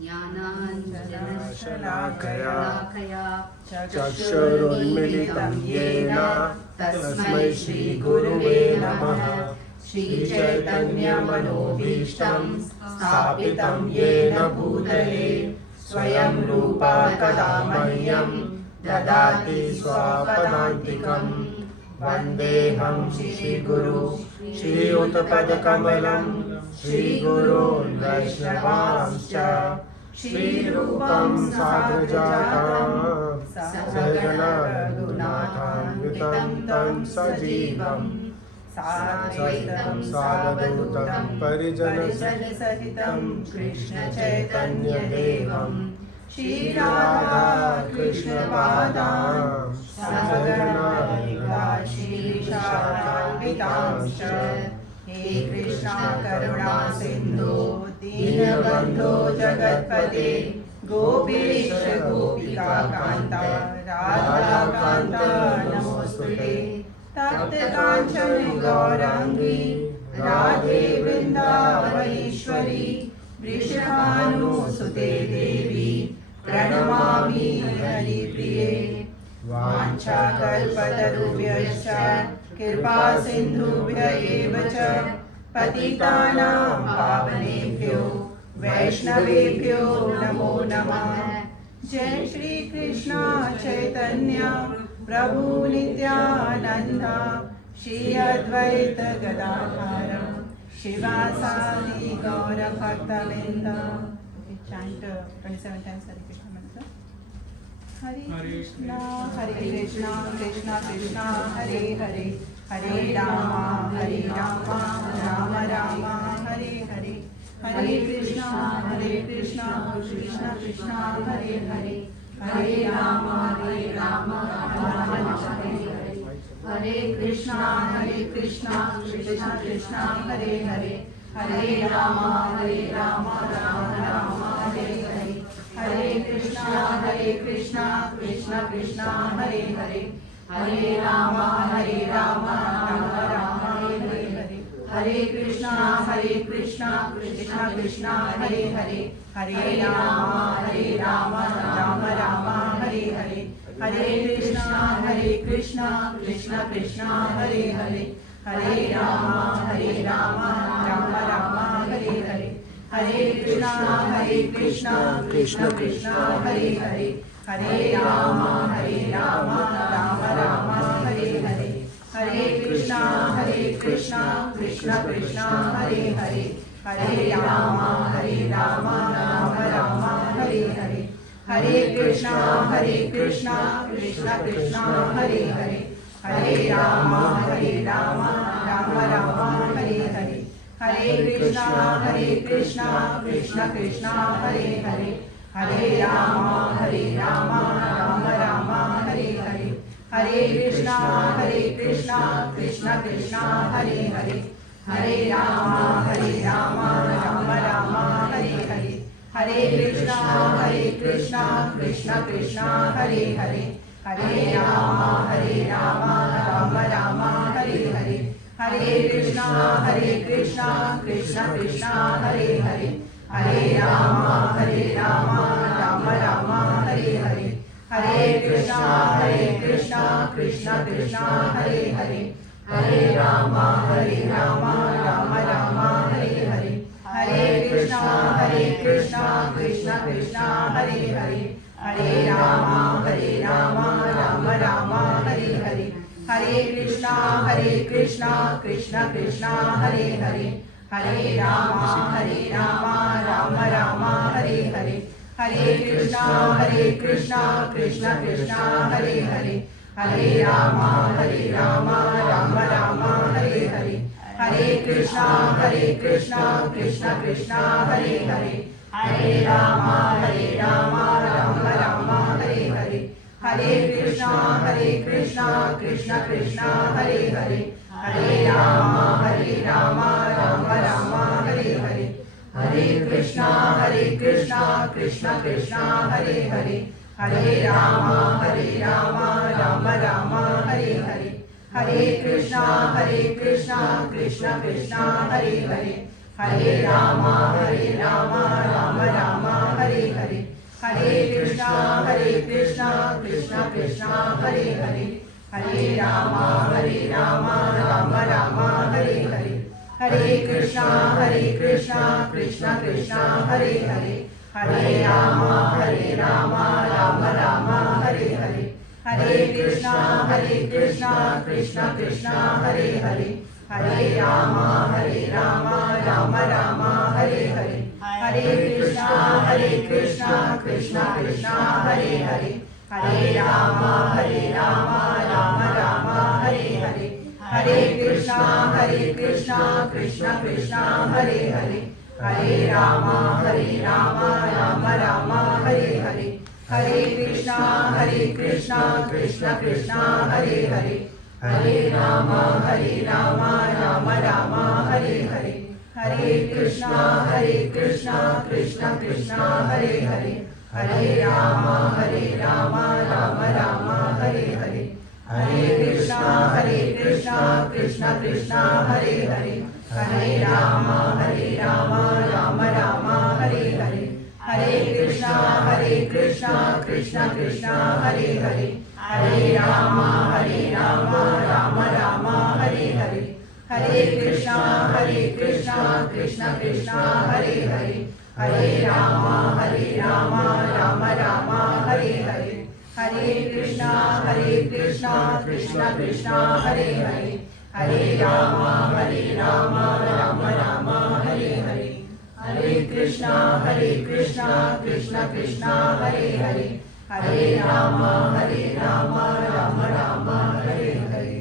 ज्ञानाञ्जनशलाकया चक्षुरुन्मीलितं येन तस्मै श्रीगुरुवे नमः। श्रीचैतन्यमनोभीष्टं स्थापितं येन भूतले स्वयं रूपा कदा मह्यं ददाति स्वपदान्तिकम्। वन्देऽहं श्रीगुरु श्रीयुतपदकमलं श्रीगुरून् वैष्णवांश्च। श्रीरूपं साग्रजातं सहगण रघुनाथान्वितं तं सजीवं साद्वैतं सावधूतं परिजनसहितं कृष्णचैतन्यदेवं श्रीराधा कृष्णपादां सहगण श्रीशाखान्वितांश्च। हे कृष्णा करुणा सिन्धो दीनबन्धो जगत्पते गोपेश गोपिका कान्ता राधा कान्ता नमोस्तुते। तप्त काञ्चन गौराङ्गी राधे वृन्दावनेश्वरी वृषभानुसुते देवी प्रणमामि हरिप्रिये। वाञ्छाकल्पतरुभ्यश्च कृपा सिन्धुभ्य एव च पतितानां पावनेभ्यो वैष्णवेभ्यो नमो नमः। जय श्री कृष्ण चैतन्य प्रभु नित्यानंद श्री अद्वैत गदाधर शिवासादि गौर भक्तवृंद। Chant 27 times Hare Krishna mantra. Hare Krishna Krishna Krishna Hare Hare Hare Rama Rama Rama Hare Hare Hare Krishna Krishna Krishna Hare Hare Hare Rama Rama Rama Hare Hare Hare Krishna Krishna Krishna Hare Hare Hare Rama Rama Rama Hare Hare Hare Krishna Krishna Krishna Hare Hare Hare Rama Rama Rama Hare Hare Hare Krishna Krishna Krishna Hare Hare Hare Rama Rama Rama Hare Hare Hare Krishna Krishna Krishna Hare Hare Hare Rama Rama Rama Hare Hare Hare Krishna Krishna Krishna Hare Hare Hare Rama Rama Rama Hare Hare Hare Krishna Krishna Krishna Hare Hare Hare Rama Rama Rama Hare Hare Hare Krishna Krishna Krishna Hare Hare Hare Rama Rama Rama Hare Hare Hare Krishna Krishna Krishna Hare Hare Hare Rama Rama Rama Hare Hare Hare Krishna Krishna Krishna Hare Hare Hare Rama Rama Rama Hare Hare Hare Krishna Krishna Krishna Hare Hare Hare Rama Rama Rama Hare Hare Hare Krishna Krishna Krishna Hare Hare Hare Rama Rama Rama Hare Hare Hare Krishna Krishna Hare Hare Hare Rama Rama Rama Hare Hare Hare Krishna Krishna Hare Hare Hare Rama Rama Rama Hare Hare Hare Krishna Krishna Hare Hare Hare Rama Rama Rama Hare Hare Hare Krishna Krishna Hare Hare Hare Rama Rama Rama Hare Hare Hare Krishna Krishna Hare Hare Hare Rama Rama Rama Hare Hare Hare Krishna Krishna Hare Hare Hare Rama Rama Rama Hare Hare Hare Krishna Krishna Hare Hare Hare Rama Rama Hare Hare Hare Krishna Krishna Hare Hare Hare Rama Rama Hare हरे राम राम राम हरे हरे, हरे कृष्णा कृष्णा कृष्णा हरे हरे, हरे राम राम राम हरे हरे, हरे कृष्णा कृष्णा कृष्णा हरे हरे, हरे राम राम राम हरे हरे, हरे कृष्णा कृष्णा कृष्णा हरे हरे, हरे राम राम राम हरे हरे, हरे कृष्णा कृष्णा कृष्णा हरे हरे, हरे राम राम राम हरे हरे, हरे कृष्णा कृष्णा कृष्णा हरे हरे, हरे राम राम राम हरे हरे, हरे कृष्णा कृष्णा कृष्णा हरे हरे, हरे राम राम राम हरे हरे, हरे कृष्णा कृष्णा कृष्णा हरे हरे, हरे राम राम राम हरे हरे, हरे कृष्णा कृष्णा कृष्णा हरे हरे, हरे राम राम राम हरे हरे, हरे कृष्णा कृष्णा कृष्णा हरे हरे, हरे राम राम राम हरे हरे, हरे कृष्णा कृष्णा कृष्णा हरे हरे, हरे राम राम राम हरे हरे, हरे कृष्णा कृष्णा कृष्णा हरे हरे, हरे राम राम राम हरे हरे।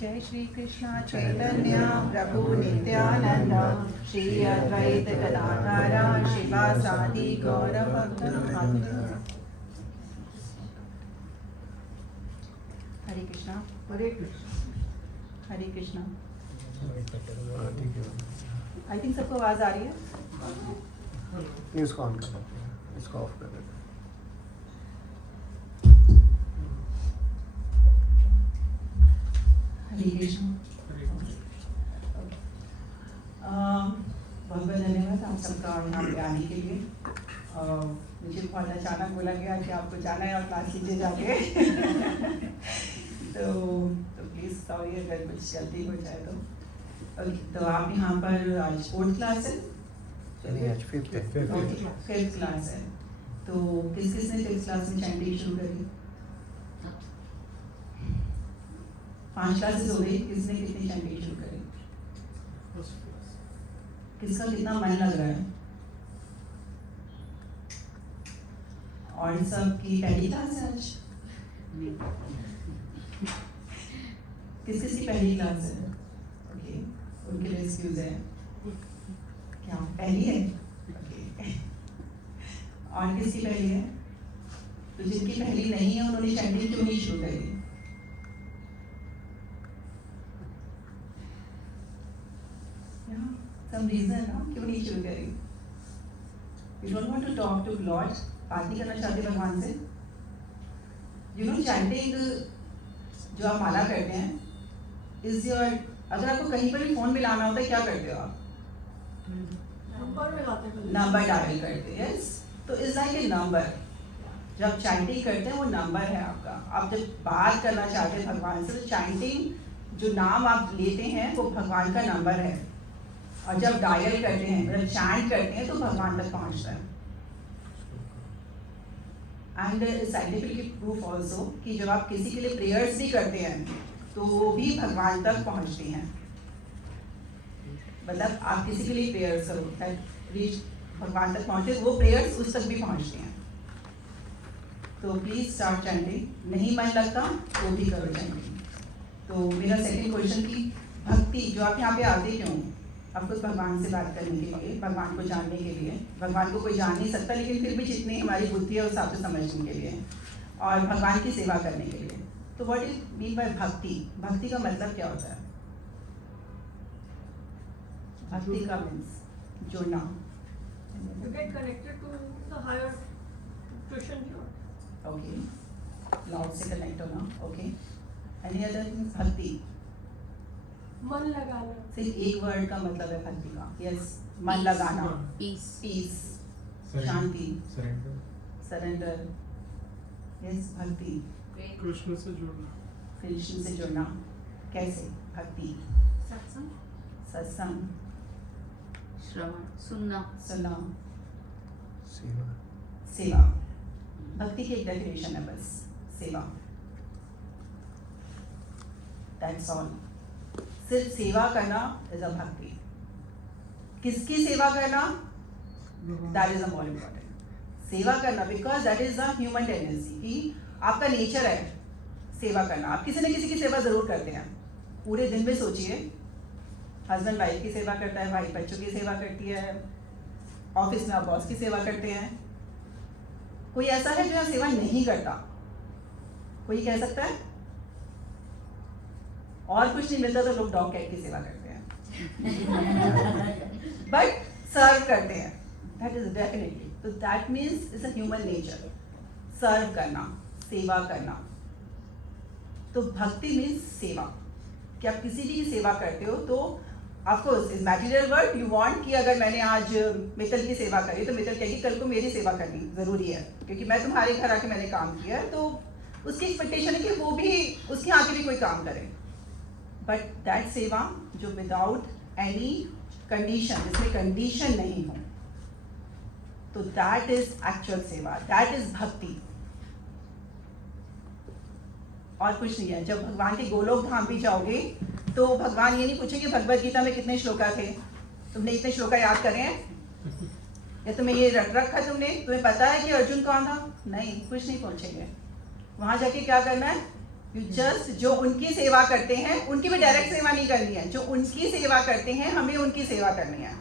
जय श्री कृष्ण चैतन्य प्रभु नित्यानंद, श्री अद्वैत गदाधर शिवासादि गौर भक्त। हरे कृष्णा हरे कृष्ण। हरे Krishna. I think सबको आवाज आ रही है? इसको on कर देते हैं, इसको ऑफ कर देते हैं। हरे कृष्ण। बहुत बहुत धन्यवाद आप सबका यहाँ पे आने के लिए। मुझे बहुत अचानक बोला गया कि आपको जाना है और क्लास लीजिए जाके तो प्लीज़ सॉरी अगर कुछ गलती हो जाए तो। तो आप यहाँ पर आज 4th क्लास है? चलिए आज 5th है। 5th क्लास है। तो किस किस ने 5th क्लास में चैंटिंग शुरू करी? 5 क्लासेस हो गई, किसने कितनी चैंटिंग शुरू करी? किसका कितना मन लग रहा है? और सब की पहली क्लास है आज? किस किस की पहली क्लास है? ओके, उनके लिए एक्सक्यूज है। क्या पहली है? ओके। और किसकी पहली है? तो जिनकी पहली नहीं है उन्होंने चैंटिंग क्यों नहीं शुरू करी? Some reason ना क्यों नहीं शुरू करी? You don't want to talk to Lord? बात नहीं करना चाहते भगवान से? You know chanting जो आप माला करते हैं is your, अगर आपको कहीं पर भी फोन मिलाना होता है क्या करते हो आप? नंबर डायल करते हैं। यस, तो इज लाइक ए नंबर। जब चैंटिंग करते हैं वो नंबर है आपका। आप जब बात करना चाहते हैं भगवान से तो चैंटिंग जो नाम आप लेते हैं वो भगवान का नंबर है। और जब डायल करते हैं मतलब चैंट करते हैं तो भगवान तक पहुंचता है। एंड साइंटिफिकली प्रूफ ऑल्सो कि जब आप किसी के लिए प्रेयर्स भी करते हैं तो वो भी भगवान तक पहुंचते हैं। मतलब आप किसी के लिए प्रेयर्स करो रीच भगवान तक पहुंचे, वो प्रेयर्स उस तक भी पहुंचते हैं। तो प्लीज स्टार्ट चैंटिंग। नहीं मन लगता वो भी करो चैंटिंग। तो मेरा सेकंड क्वेश्चन की भक्ति जो आप यहाँ पे आते क्यों? आपको भगवान से बात करने के लिए, भगवान को जानने के लिए। भगवान को कोई जान नहीं सकता लेकिन फिर भी जितनी हमारी बुद्धि है उस हिसाब से समझने के लिए और भगवान की सेवा करने के लिए। तो व्हाट इज मीन बाय भक्ति? भक्ति का मतलब क्या होता है? भक्ति का मीन्स जुड़ना। You get connected to the higher Krishna Lord. Okay, Lord से कनेक्ट होना। Okay, any other things? भक्ति मन लगाना। सिर्फ एक वर्ड का मतलब है भक्ति का। यस, मन लगाना, पीस, पीस, शांति, सरेंडर, सरेंडर, यस भक्ति, कृष्ण से जुड़ना, कृष्ण से जुड़ना। कैसे? भक्ति, सत्संग, सत्संग, श्रवण, सुनना, सुनना, सेवा, सेवा। भक्ति की एक डेफिनेशन है बस, सेवा। That's all. सिर्फ सेवा करना इज अ भक्ति। किसकी सेवा करना? That is a more important. सेवा करना because that is a human tendency कि आपका नेचर है सेवा करना। आप किसी न किसी की सेवा जरूर करते हैं। पूरे दिन में सोचिए, हस्बैंड वाइफ की सेवा करता है, वाइफ बच्चों की सेवा करती है, ऑफिस में आप बॉस की सेवा करते हैं। कोई ऐसा है जो यहाँ सेवा नहीं करता? कोई कह सकता है? और कुछ नहीं मिलता तो लोग डॉग कैट की सेवा करते हैं बट सर्व करते हैं। दैट इज डेफिनेटली, तो that means is a human nature, serve करना, सेवा करना। तो भक्ति मीन्स सेवा, कि आप किसी भी की सेवा करते हो तो of course is material word you want कि अगर मैंने आज मित्तल की सेवा करी तो मित्तल कहेगी कल को मेरी सेवा करनी ज़रूरी है, क्योंकि मैं तुम्हारे घर आके मैंने काम किया है, तो उसकी एक्सपेक्टेशन है कि वो भी उसके आके भी कोई काम करे। बट दैट सेवा जो विदाउट एनी कंडीशन, जिसमें कंडीशन नहीं हो, तो दैट इज एक्चुअल सेवा, दैट इज भक्ति और कुछ नहीं है। जब भगवान के गोलोक धाम भी जाओगे तो भगवान ये नहीं पूछेंगे भगवत गीता में कितने श्लोका थे, तुमने इतने श्लोका याद करे हैं, या तुम्हें ये रट रखा तुमने, तुम्हें पता है कि अर्जुन कौन था? नहीं, कुछ नहीं पूछेंगे। वहां जाके क्या करना है? यू जस्ट जो उनकी सेवा करते हैं, उनकी भी डायरेक्ट सेवा नहीं करनी है, जो उनकी सेवा करते हैं हमें उनकी सेवा करनी है।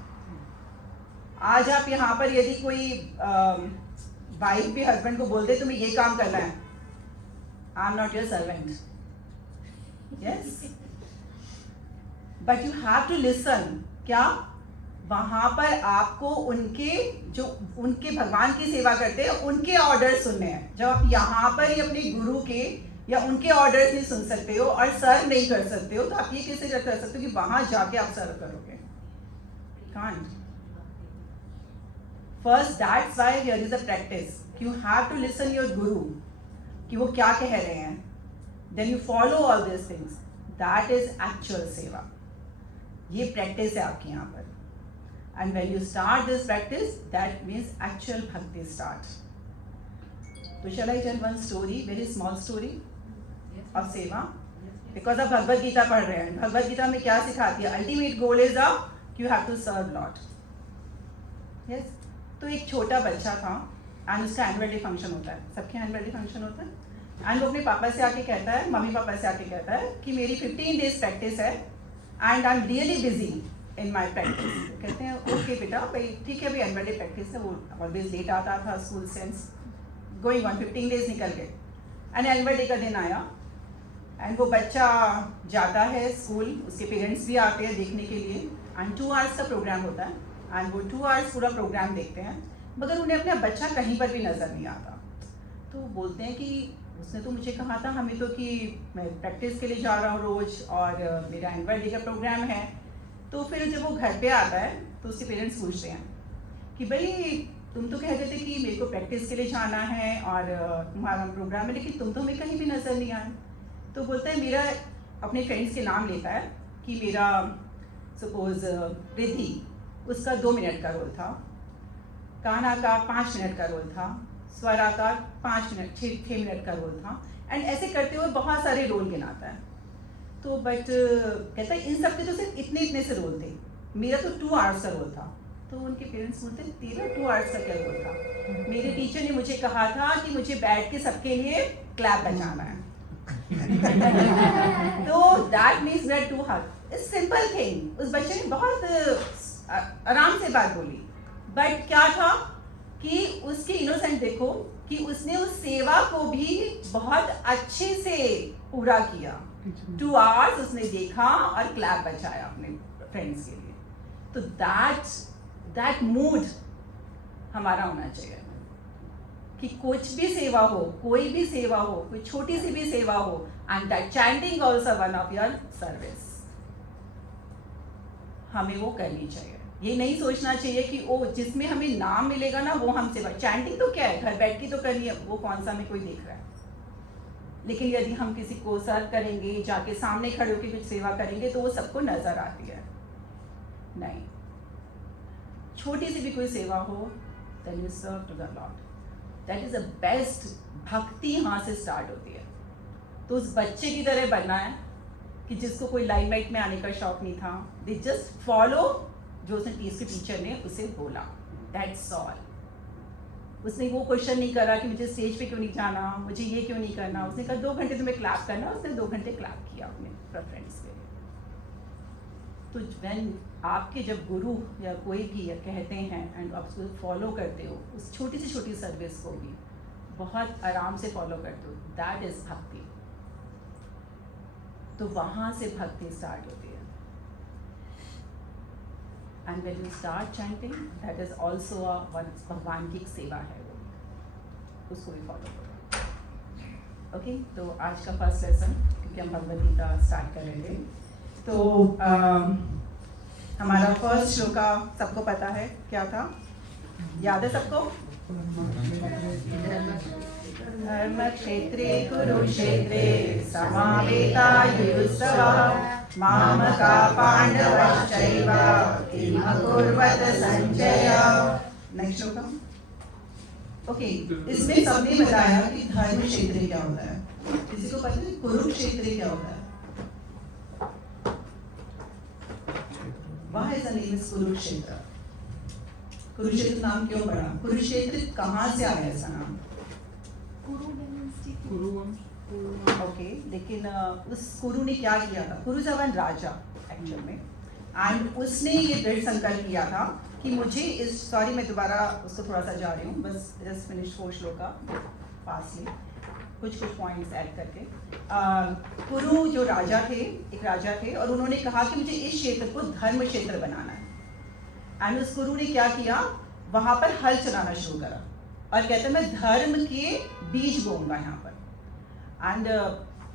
आज आप यहाँ पर यदि कोई वाइफ भी हस्बैंड को बोल दे तुम्हें ये काम करना है, I am not your servant, yes, but you have to listen. क्या? वहां पर आपको उनके जो उनके भगवान की सेवा करते हैं उनके ऑर्डर सुनने हैं। जब आप यहाँ पर ही अपने गुरु के या उनके ऑर्डर्स नहीं सुन सकते हो और सर्व नहीं कर सकते हो, तो आप ये कैसे कर सकते हो कि वहां जाके आप सर्व करोगे? Can't. First that's why here is a practice, you have to listen your guru कि वो क्या कह रहे हैं, then you follow all this things, that is actual seva. ये प्रैक्टिस है आपकी यहाँ पर, and when you start this practice that means actual bhakti start. तो shall I tell one story, very small story of seva, because आप भगवत गीता पढ़ रहे हैं। भगवत गीता में क्या सिखाती है? Ultimate goal is you have to serve lord, yes. तो एक छोटा बच्चा था एंड उसका एनुअल डे फंक्शन होता है, सबके एनुअल डे फंक्शन होता है, एंड वो अपने पापा से आके कहता है, मम्मी पापा से आके कहता है कि मेरी 15 डेज प्रैक्टिस है and I am really busy in my practice. कहते हैं ओके बेटा, भाई ठीक है, अभी एनुअल डे प्रैक्टिस है। वो ऑलवेज लेट आता था स्कूल से, गोइंग ऑन 15 डेज निकल गए एंड एनुअल डे का दिन आया एंड वो बच्चा जाता है स्कूल, उसके पेरेंट्स भी आते हैं देखने के लिए, एंड 2 आवर्स का प्रोग्राम होता है एंड वो 2 आवर्स पूरा प्रोग्राम देखते हैं, मगर उन्हें अपना बच्चा कहीं पर भी नज़र नहीं आता। तो बोलते हैं कि उसने तो मुझे कहा था हमें तो कि मैं प्रैक्टिस के लिए जा रहा हूँ रोज़ और मेरा एनुअल डे का प्रोग्राम है। तो फिर जब वो घर पे आता है तो उसके पेरेंट्स पूछते हैं कि भाई तुम तो कहते थे कि मेरे को प्रैक्टिस के लिए जाना है और तुम्हारा प्रोग्राम है, लेकिन तुम तो हमें कहीं भी नज़र नहीं आए। तो बोलता है, मेरा अपने फ्रेंड्स के नाम लेता है कि मेरा सपोज रिद्धि, उसका 2 मिनट का रोल था, कान्हा का 5 मिनट का रोल था, स्वरा का 6 मिनट का रोल था, एंड ऐसे करते हुए बहुत सारे रोल गिनाता है। तो बट कहता है इन सब के तो सिर्फ इतने इतने से रोल थे, मेरा तो 2 आवर्स का रोल था। तो उनके पेरेंट्स बोलते हैं तेरा 2 आवर्स का क्या रोल था? मेरे टीचर ने मुझे कहा था कि मुझे बैठ के सबके लिए क्लैप बजाना है। तो that means that to hug it's simple thing. उस बच्चे ने बहुत आराम से बात बोली, बट क्या था कि उसकी इनोसेंट देखो कि उसने उस सेवा को भी बहुत अच्छे से पूरा किया। 2 आवर्स उसने देखा और क्लैप बजाया अपने फ्रेंड्स के लिए। तो दैट मूड हमारा होना चाहिए कि कुछ भी सेवा हो, कोई भी सेवा हो, कोई छोटी सी भी सेवा हो, and that chanting also one of your service, हमें वो करनी चाहिए। ये नहीं सोचना चाहिए कि ओ जिसमें हमें नाम मिलेगा ना वो हम सेवा, चैंटिंग तो क्या है, घर बैठ के तो करनी है, वो कौन सा हमें कोई देख रहा है। लेकिन यदि हम किसी को सर्व करेंगे, जाके सामने खड़े होकर कुछ सेवा करेंगे तो वो सबको नजर आती है। नहीं, छोटी सी भी कोई सेवा हो, then you serve to the Lord. That is the best. भक्ति यहाँ से स्टार्ट होती है। तो उस बच्चे की तरह बनना है कि जिसको कोई लाइमलाइट में आने का शौक नहीं था, दे जस्ट फॉलो जो उसने उसके टीचर ने उसे बोला, दैट्स ऑल। उसने वो क्वेश्चन नहीं करा कि मुझे स्टेज पे क्यों नहीं जाना, मुझे ये क्यों नहीं करना। उसने कहा 2 घंटे तुम्हें क्लैप करना, उसने 2 घंटे क्लैप किया अपने फ्रेंड्स के लिए। तो व्हेन आपके जब गुरु या कोई भी कहते हैं एंड आप उसको फॉलो करते हो, उस छोटी से छोटी सर्विस को भी बहुत आराम से फॉलो करते हो, दैट इज भक्ति। तो वहाँ से भक्ति स्टार्ट होती है। And when you start chanting, that is also भगवान की एक सेवा है, वो उसको भी फॉलो करो। ओके, तो आज का फर्स्ट लेसन, क्योंकि हम भगवद गीता स्टार्ट कर रहे थे, तो हमारा फर्स्ट श्लोका सबको पता है क्या था, याद है सबको? धर्म क्षेत्रे कुरुक्षेत्रे समावेतायुत्सवः मामका पांडवश्चैव किम अकुर्वत संजय। नेक्स्ट श्लोका। ओके, इसमें सबने बताया कि धर्म क्षेत्र क्या होता है। किसी को पता है कुरुक्षेत्र क्या होता है? Why is the name is Kurukshetra? Kurukshetra नाम क्यों पड़ा? कुरुक्षेत्र कहाँ से आया ऐसा नाम? ओके, लेकिन उस कुरु ने क्या किया था? कुरु था वन राजा एक्चुअल में, एंड उसने ये दृढ़ संकल्प किया था कि मुझे इस, सॉरी मैं दोबारा उसको थोड़ा सा जा रही हूँ, बस जस्ट फिनिश 4 श्लोका फास्टली, कुछ पॉइंट्स ऐड करके। कुरु जो राजा थे, एक राजा थे, और उन्होंने कहा कि मुझे इस क्षेत्र को धर्म क्षेत्र बनाना है। एंड उस गुरु ने क्या किया, वहाँ पर हल चलाना शुरू करा और कहते मैं धर्म के बीज बोऊंगा यहाँ पर। एंड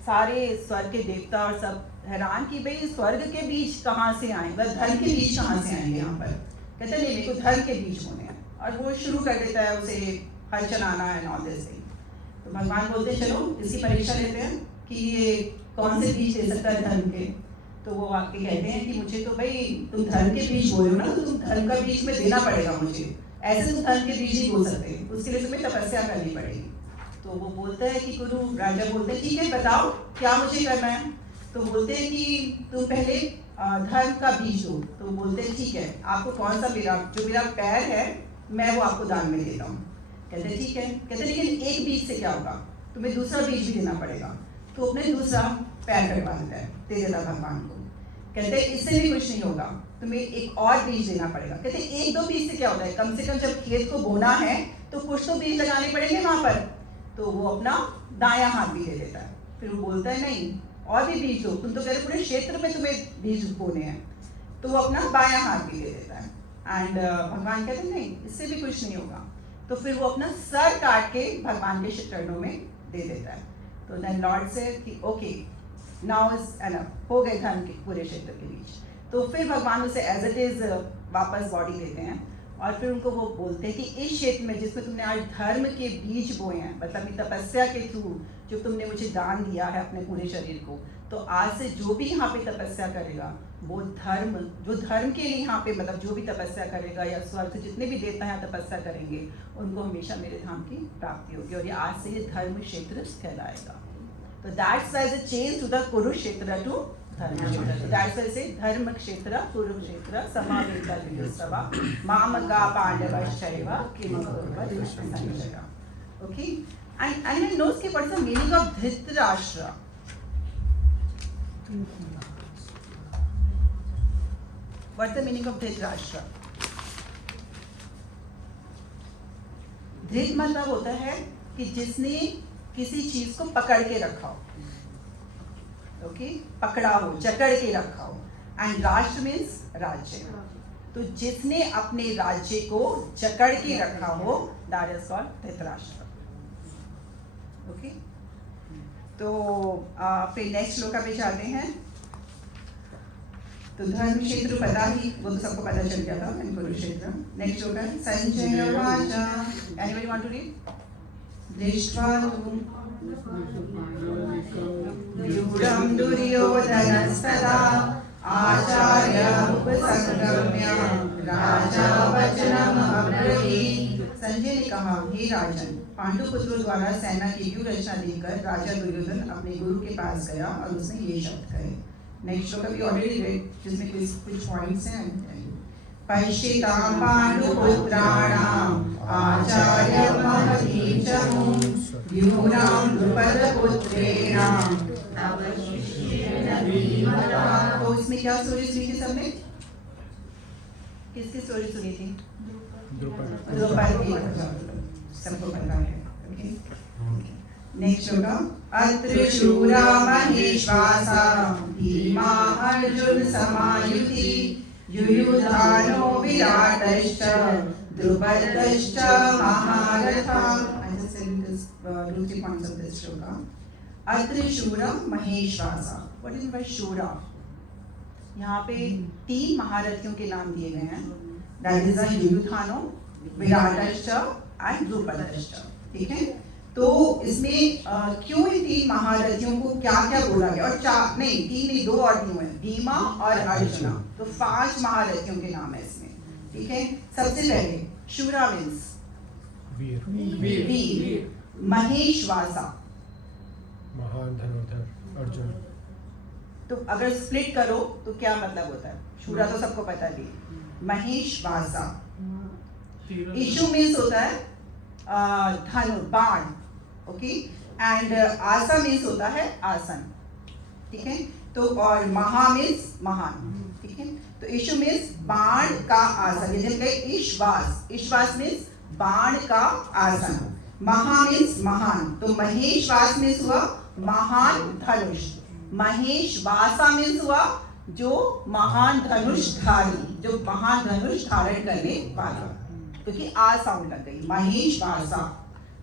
सारे स्वर्ग के देवता और सब हैरान कि भाई स्वर्ग के बीज कहाँ से आए, धर्म के बीज कहाँ से आएंगे यहाँ पर। कहते नहीं, मेरे को धर्म के बीज बोने हैं, और वो शुरू कर देता है उसे हल चलाना है एंड ऑल दिस थिंग। तो भगवान बोलते चलो इसकी परीक्षा लेते हैं कि ये कौन से बीज दे सकता है धर्म के। तो वो आके कहते हैं कि मुझे तो भाई तुम धर्म के बीज बोल रहे हो ना, तो तुम धर्म का बीज में देना पड़ेगा मुझे, ऐसे तुम धर्म के बीज नहीं बोल सकते, उसके लिए तुम्हें तपस्या करनी पड़ेगी। तो वो बोलता है कि गुरु राजा बोलते हैं ठीक है बताओ क्या मुझे करना है। तो बोलते हैं कि तुम पहले धर्म का बीज दो। तो बोलते हैं ठीक है, आपको कौन सा, जो मेरा पैर है मैं वो आपको दान में देता हूँ। कहते ठीक है। कहते लेकिन एक बीज से क्या होगा, तुम्हें दूसरा बीज भी देना पड़ेगा। तो अपने दूसरा पैर कटवा देता है, दे देता भगवान को। कहते इससे भी कुछ नहीं होगा, तुम्हें एक और बीज देना पड़ेगा। कहते 1-2 बीज से क्या होता है, कम से कम जब खेत को बोना है तो कुछ तो बीज लगाने पड़ेंगे वहां पर। तो वो अपना दायां हाथ भी दे देता है। फिर वो बोलता है नहीं और भी बीज दो, तुम तो कह रहे पूरे क्षेत्र में तुम्हें बीज बोने हैं। तो वो अपना बायां हाथ भी दे देता है। एंड भगवान कहते नहीं इससे भी कुछ नहीं होगा। तो फिर वो अपना सर काट के भगवान के चरणों में दे देता है। तो देन लॉर्ड से कि ओके नाउ इज एनफ, हो गए धर्म के पूरे क्षेत्र के बीच। तो फिर भगवान उसे एज इट इज वापस बॉडी देते हैं और फिर उनको वो बोलते हैं कि इस क्षेत्र में जिसमें तुमने आज धर्म के बीज बोए हैं, मतलब तपस्या के थ्रू जो तुमने मुझे दान दिया है अपने पूरे शरीर को, तो आज से जो भी यहाँ पे तपस्या करेगा वो धर्म, जो धर्म के लिए यहाँ पे मतलब जो भी तपस्या करेगा या स्वर्ग से जितने भी देवता यहाँ तपस्या करेंगे उनको हमेशा मेरे धाम की प्राप्ति होगी। और ये आज से ये धर्म क्षेत्र कहलाएगा। तो that's why the change to the Kurukshetra to Dharma Kshetra. तो that's why say Dharma Kshetra Kurukshetra समावेतायुत्सवः मामका पांडवश्चैव किम अकुर्वत Sanjaya. Okay, and anyone knows कि what is the meaning of Dhritarashtra? What's the meaning of Dhritarashtra? धृत मतलब होता है कि जिसने किसी चीज को पकड़ के रखा हो। ओके, पकड़ा हो, जकड़ के रखा हो। एंड राष्ट्र मीन्स राज्य। तो जिसने अपने राज्य को जकड़ के रखा हो that is called Dhritarashtra. Okay, तो फिर नेक्स्ट श्लोका पे जाते हैं। तो धर्म क्षेत्र पता ही, वो तो सबको पता चल गया था, कुरुक्षेत्र। नेक्स्ट होगा संजय राजा। Anybody want to read? दृष्ट्वा तु व्यूढं दुर्योधनस्तदा आचार्यमुपसंगम्य राजा वचनम् अब्रवीत्। संजय ने कहा, हे राजन, पांडु पुत्रों द्वारा सेना की व्यूह रचना देखकर राजा दुर्योधन अपने गुरु के पास गया और उसने ये शब्द कहे। नेक्स्ट श्लोक अभी ऑलरेडी रेड, जिसमें कुछ पॉइंट्स हैं। पश्यतां पांडुपुत्राणाम् आचार्यं महतीं च मुं व्यूढं द्रुपदपुत्रेण तव शिष्येन धीमता। तो इसमें क्या स्टोरी सुनी थी सबने? किसकी स्टोरी सुनी थी? द्रुपद की। सबको पता है। नेक्स्ट होगा अत्र शूरा महेश्वासा Bhima Arjun समायुति युयुधानो विराटश्च द्रुपदश्च महारथः। I just said this 2-3 points of this shloka. अत्र शूरा महेश्वासा। What is by शूरा? यहाँ पे 3 महारथियों के नाम दिए गए हैं। That is युयुधानो, विराटश्च and द्रुपदश्च। ठीक है? तो इसमें क्यों इन 3 महारथियों को क्या क्या बोला गया? और 4 नहीं, 3 नहीं, 2 और दिए हैं, भीमा और अर्जुना। तो 5 महारथियों के नाम है इसमें। ठीक है? सबसे पहले शूरा मीन्स वीर, महेश्वासा महान धनुर्धर अर्जुन। तो अगर स्प्लिट करो तो क्या मतलब होता है? शूरा तो सबको पता है, महेश्वासा। इशू मीन्स होता है धनु, बाण। ओके, एंड आसा मीन्स होता है आसन। ठीक है? तो और महा मीन्स महान। ठीक है? तो इशू मीन्स बाण का आसन। जैसे कहे ईश्वास, ईश्वास मीन्स बाण का आसन। महा मीन्स महान। तो महेश्वास मीन्स हुआ महान धनुष। महेश्वासा मीन्स हुआ जो महान धनुषधारी, जो महान धनुष धारण करने वाला, क्योंकि आ साउंड लग गई, महेश्वासा।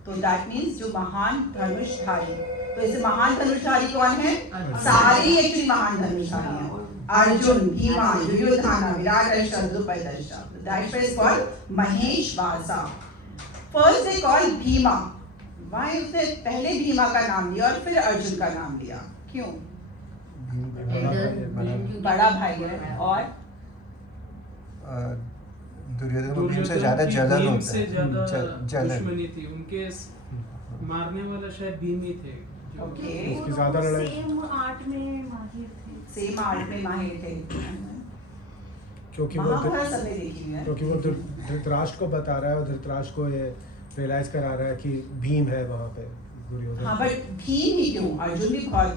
तो दैट मीन्स जो महान धनुषधारी। तो इसे महान धनुषधारी कौन है? सारे एक्चुअली महान धनुषधारी हैं। अर्जुन, भीमा, युयुधान, विराटश्च, द्रुपदश्च। दैट इज कॉल्ड महेश्वासा। First they call Bhima. Why उसने पहले भीमा का नाम लिया और फिर अर्जुन का नाम लिया? क्यों? बड़ा भाई है और दुर्योधन को भीम से ज्यादा जलन होता है। जलन दुश्मनी थी उनके, मारने वाला शायद भीम ही थे। ओके, उसकी ज्यादा लड़ाई। सेम आर्ट में माहिर थे। सेम आर्ट में माहिर थे। क्योंकि महाभारत सबने देखी है। वो धृतराष्ट्र को बता रहा है और धृतराष्ट्र को ये रियलाइज करा रहा है कि भीम है वहाँ पे दुर्योधन। हाँ, बट भीम ही क्यों? अर्जुन भी बहुत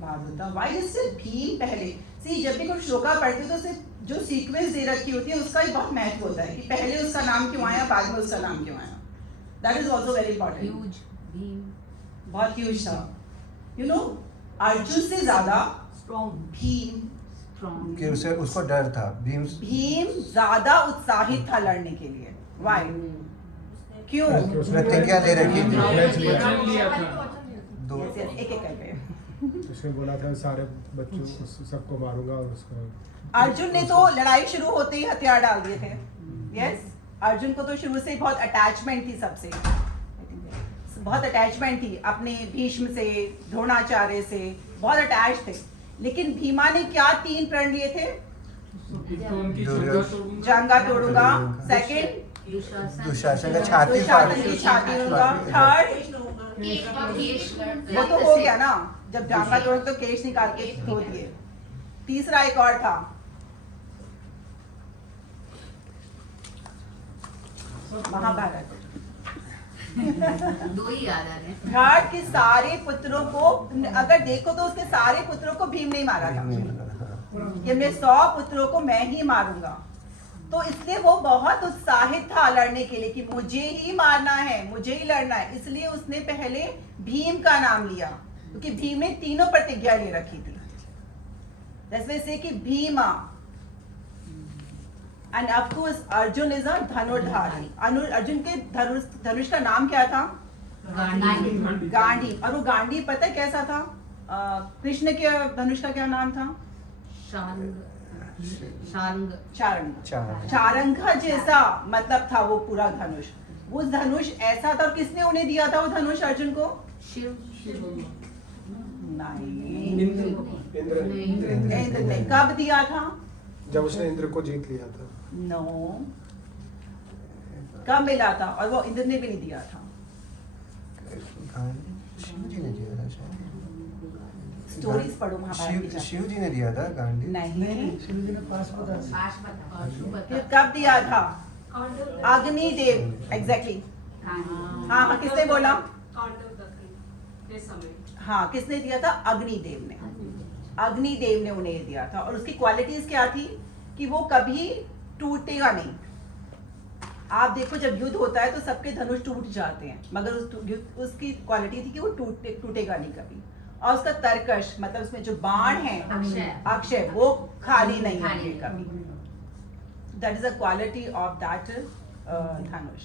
बहादुर था। व्हाई इज इट भीम पहले? सी, जब भी कोई श्लोका पढ़ते हो तो सिर्फ जो सीक्वेंस दे रखी होती है उसका ही बहुत महत्व होता है कि पहले उसका नाम क्यों आया, बाद में उसका नाम क्यों आया। That is also very important. Huge, Bhim बहुत ह्यूज था। यू नो, अर्जुन से ज्यादा स्ट्रॉन्ग भीम, स्ट्रॉन्ग, कि उसे उसको डर था। भीम ज्यादा उत्साहित था लड़ने के लिए। व्हाई? क्यों? उसने प्रतिज्ञा ले रखी थी। वचन लिया था। दो एक एक करके उसने बोला था सारे बच्चों सबको मारूंगा और उसको। अर्जुन ने तो लड़ाई शुरू होते ही हथियार डाल दिए थे। यस, अर्जुन को तो शुरू से ही बहुत अटैचमेंट थी सबसे, बहुत अटैचमेंट थी अपने भीष्म से, द्रोणाचार्य से, बहुत अटैच थे। लेकिन भीमा ने क्या 3 प्रण लिए थे? तो उनकी जंगा तोड़ूंगा, सेकंड दुशासन का छाती दुशासन की छाती तोड़ूंगा, थर्ड वो तो हो गया ना, जब जांगा तोड़ तो केश निकाल के धो दिए। तीसरा एक और था, महाभारत। 2 ही याद आ रहे हैं। थर्ड के सारे पुत्रों को अगर देखो तो उसके सारे पुत्रों को भीम नहीं मारा था कि मैं 100 पुत्रों को मैं ही मारूंगा। तो इसलिए वो बहुत उत्साहित था लड़ने के लिए कि मुझे ही मारना है, मुझे ही लड़ना है। इसलिए उसने पहले भीम का नाम लिया क्योंकि भीम ने तीनों प्रतिज्ञा ले रखी थी। जैसे कि Bhima and of course Arjun is a धनुर्धारी। अर्जुन के धनुष का नाम क्या था? गांडी। और वो गांडी पता है कैसा था? कृष्ण के धनुष का क्या नाम था? शारंग चारंग चार चारंगा जैसा मतलब था वो पूरा धनुष। वो धनुष ऐसा था, किसने उन्हें दिया था वो धनुष अर्जुन को? शिव नहीं, इंद्र इंद्र ने। कब दिया था? जब उसने इंद्र को जीत लिया था। नो, कब मिला था? और वो इंद्र ने भी नहीं दिया था। शिव जी ने दिया था शायद। स्टोरीज पढ़ो महाभारत की जाके। शिव जी ने दिया था गांधी। नहीं, पाशुपता फिर कब दिया था? कांडव अग्निदेव, एग्जैक्टली। हाँ हाँ, किसने बोला? कांडव के समय हाँ, किसने दिया था? अग्निदेव ने। अग्निदेव ने उन्हें दिया था। और उसकी क्वालिटीज क्या थी? कि वो कभी टूटेगा नहीं। आप देखो जब युद्ध होता है तो सबके धनुष टूट जाते हैं, मगर उसकी क्वालिटी थी कि वो टूटेगा नहीं कभी। और उसका तर्कश मतलब उसमें जो बाण है अक्षय, वो खाली नहीं होंगे कभी। That is a quality of that धनुष।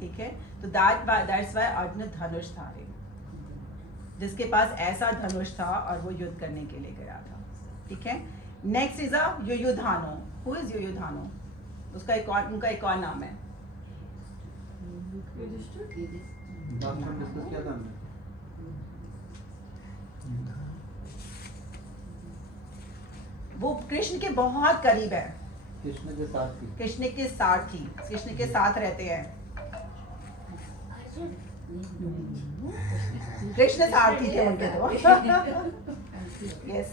ठीक है, तो दैट्स व्हाई अर्जुन धनुषधारी, जिसके पास ऐसा धनुष था और वो युद्ध करने के लिए गया था। ठीक है, next is a Yuyudhano. Who is Yuyudhano? उसका उनका एक और नाम है। वो कृष्ण के बहुत करीब है। कृष्ण के साथ थी। कृष्ण के साथ थी, कृष्ण के साथ रहते हैं। कृष्ण सारथी थे उनके तो। यस,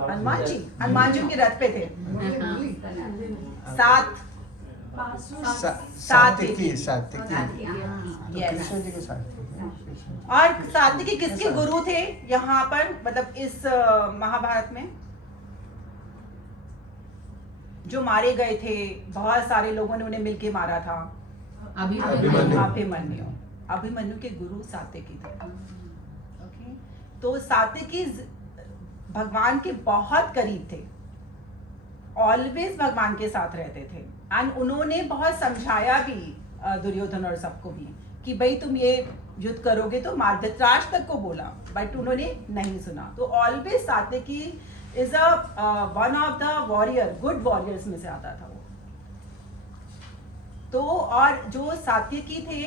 हनुमान जी उनके रथ पे थे। सात्विकी यस। कृष्ण जी के साथ थे। और सात्विकी किसके गुरु थे यहाँ पर, मतलब इस महाभारत में? जो मारे गए थे, बहुत सारे लोगों ने उन्हें मिलके मारा था। अभिमन्यु के गुरु सात्विकी थे। ओके, तो सात्विकी भगवान के बहुत करीब थे, ऑलवेज भगवान के साथ रहते थे। एंड उन्होंने बहुत समझाया भी दुर्योधन और सबको भी कि भाई तुम ये युद्ध करोगे तो धृतराष्ट्र तक को बोला, बट उन्होंने नहीं सुना। तो always Satyaki is a one of the warrior, good warriors में से आता था वो। तो और जो सात्विकी थे,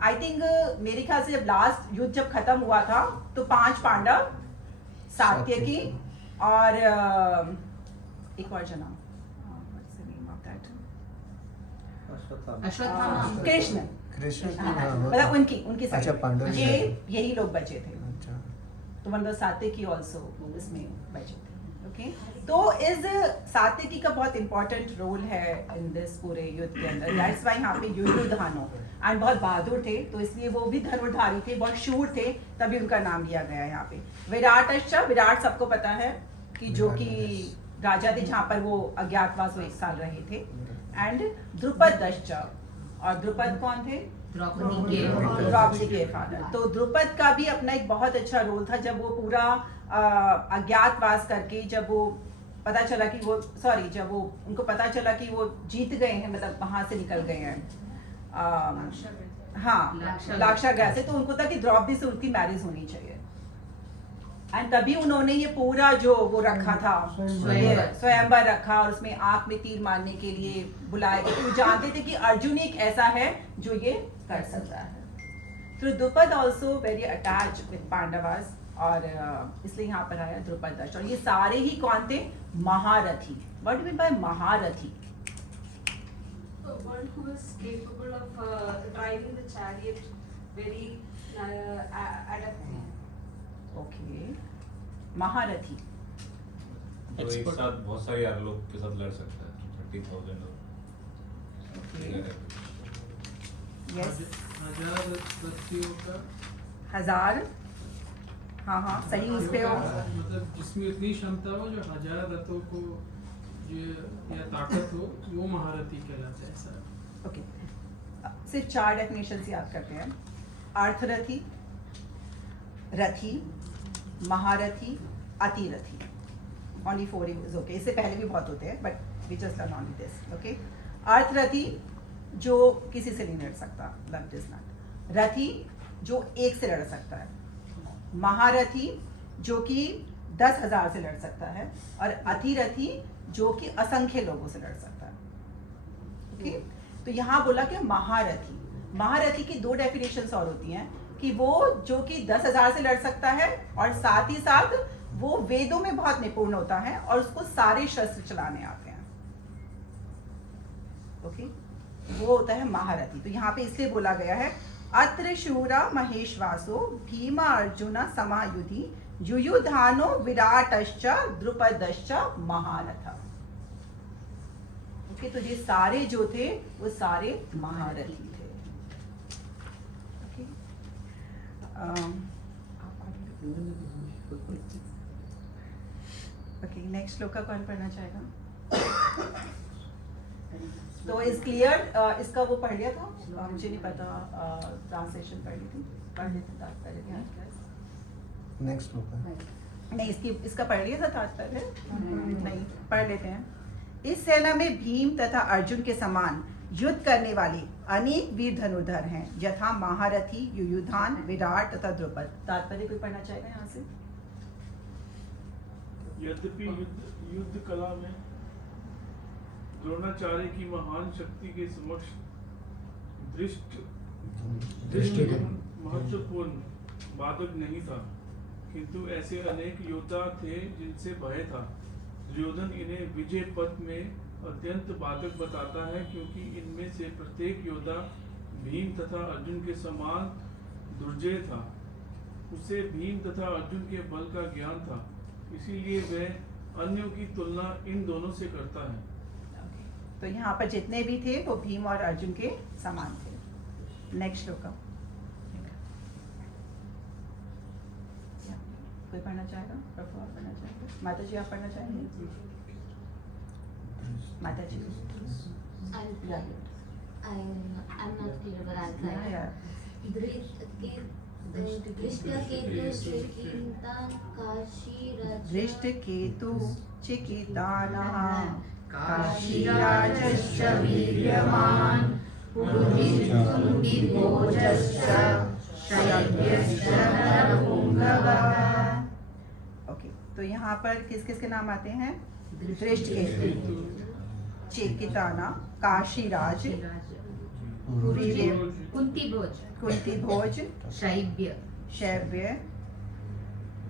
आई थिंक मेरे ख्याल से जब लास्ट युद्ध जब खत्म हुआ था तो 5 पांडव, सात्विकी और एक और जना, अश्वत्थामा, कृष्ण, कृष्ण की मतलब उनकी अच्छा, साइड पांडव ये side। यही लोग बचे थे। अच्छा, तो मतलब सात्विकी ऑल्सो इसमें बचे थे। ओके, तो इस सात्विकी का बहुत इंपॉर्टेंट रोल है इन दिस पूरे युद्ध के अंदर। दैट्स व्हाई यहाँ पे युयुधानो, एंड बहुत बहादुर थे, तो इसलिए वो भी धनुर्धारी थे, बहुत शूर थे, तभी उनका नाम लिया गया है यहाँ पे। विराट सबको पता है कि जो कि राजा थे जहाँ पर वो अज्ञातवास वो 1 साल रहे थे। एंड द्रुपद, और द्रुपद कौन थे? द्रौपदी के फादर। तो द्रुपद का भी अपना एक बहुत अच्छा रोल था। जब वो पूरा अज्ञातवास करके, जब वो पता चला कि वो जब वो उनको पता चला कि वो जीत गए हैं, मतलब वहां से निकल गए हैं, लाक्षागृह से, तो उनको था कि द्रौपदी से उनकी मैरिज होनी चाहिए। एंड तभी उन्होंने ये पूरा जो वो रखा था, स्वयंवर रखा, और उसमें आंख में तीर मारने के लिए बुलाए गए। वो जानते थे कि अर्जुन एक ऐसा है जो ये कर सकता है। तो Drupad also very attach with Pandavas, और इसलिए यहाँ पर आया द्रुपद। और ये सारे ही कौन थे? महारथी। व्हाट डू मीन बाय महारथी? one who is capable of driving the chariot very adeptly. Okay, महारथी। जो एक साथ बहुत सारे यार लोग के साथ लड़ सकता है। 30,000 यस, 1000 रथियों का 1000। हाँ, सही उस पे हो। मतलब जिसमें इतनी क्षमता हो, जो 1000 रथों को या ताकत हो, वो महारथी कहलाता है सर। ओके, सिर्फ 4 डेफिनेशंस याद करते हैं। अर्थरथी, रथी, महारथी, अतिरथी। Only 4 is okay. इससे पहले भी बहुत होते हैं, but we just learn only this. Okay, अर्थरथी जो किसी से नहीं लड़ सकता, लव इज नॉट। रथी जो एक से लड़ सकता है। महारथी जो कि 10,000 से लड़ सकता है, और अतिरथी जो कि असंख्य लोगों से लड़ सकता है। ओके, तो यहाँ बोला कि महारथी, महारथी की 2 डेफिनेशंस और होती हैं कि वो जो कि 10,000 से लड़ सकता है, और साथ ही साथ वो वेदों में बहुत निपुण होता है और उसको सारे शस्त्र चलाने आते हैं। ओके, वो होता है महारथी। तो यहाँ पे इसलिए बोला गया है अत्र शूरा महेश्वासो भीमा अर्जुना समायुधि युयुधानो विराटश्च द्रुपदश्च महारथा। ओके, तो ये सारे जो थे वो सारे महारथी थे। ओके, ओके, नेक्स्ट श्लोक का कौन पढ़ना चाहेगा? तो इज क्लियर, इसका वो पढ़ लिया था, मुझे नहीं पता, ट्रांसलेशन पढ़ ली थी, पढ़ लेते तात्पर्य। नेक्स्ट श्लोक है। नहीं, इसका पढ़ लिया था तात्पर्य, नहीं पढ़ लेते हैं। इस सेना में भीम तथा अर्जुन के समान युद्ध करने वाले अनेक वीर धनुर्धर हैं, यथा महारथी, युयुधान, विराट तथा द्रुपद। तात्पर्य कोई पढ़ना चाहेगा यहाँ से? यद्यपि युद्ध कला में द्रोणाचार्य की महान शक्ति के समक्ष दृष्टि महत्वपूर्ण बाधक नहीं था, किंतु ऐसे अनेक योद्धा थे जिनसे भय था। दुर्योधन इन्हें विजय पथ में अत्यंत बाधक बताता है, क्योंकि इनमें से प्रत्येक योद्धा भीम तथा अर्जुन के समान दुर्जय था। उसे भीम तथा अर्जुन के बल का ज्ञान था, इसीलिए वह अन्यों की तुलना इन दोनों से करता है। तो यहाँ पर जितने भी थे वो भीम और अर्जुन के समान थे। नेक्स्ट श्लोक का कोई पढ़ना चाहेगा? प्रभु आप पढ़ना चाहेंगे? माता जी आप पढ़ना चाहेंगे? माता जी I'm not clear, but I'll try. या दृष्ट केतु चिकितानः काशीराजश्च वीर्यवान् पुरुषितुण्डिभोजश्च शल्यश्च नरपुंगवः। ओके, तो यहाँ पर किस किस के नाम आते हैं? दृष्ट केतु, चिकिताना, काशीराज, वीर्य, कुंती भोज, कुंती भोज, शैब्य, शैव्य।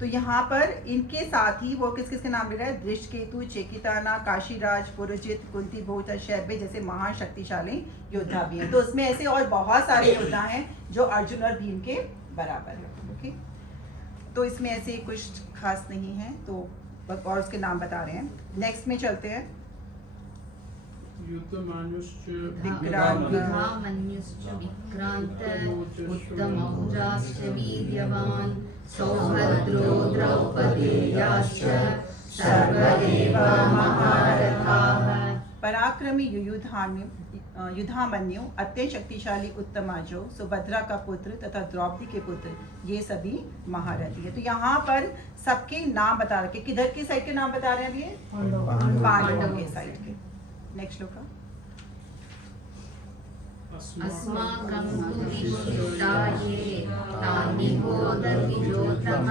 तो यहाँ पर इनके साथ ही वो किस किस के नाम ले रहा है? दृष्टकेतु, चेकिताना, काशीराज, पुरोजित, कुंती भोज और शैव्य जैसे महान शक्तिशाली योद्धा भी हैं। तो उसमें ऐसे और बहुत सारे योद्धा हैं जो अर्जुन और भीम के बराबर है। ओके, तो इसमें ऐसे कुछ खास नहीं है, तो और उसके नाम बता रहे हैं। नेक्स्ट में चलते हैं। युद्धमानुश्च विक्रांत, युधामन्युश्च विक्रांत, उत्तमौजाश्च वीर्यवान्, सौभद्रो द्रौपदेयाश्च सर्वदेव महारथाः। पराक्रमी युधामन्यु, अत्यंत शक्तिशाली उत्तमाजो, सुभद्रा का पुत्र तथा द्रौपदी के पुत्र, ये सभी महारथी है। तो यहाँ पर सबके नाम बता रखे। किधर की साइड के नाम बता रहे हैं ये? पांडवों के साइड के। नेक्स्ट श्लोक। अस्माकं तु विशिष्टाये तानि बोधविजोतम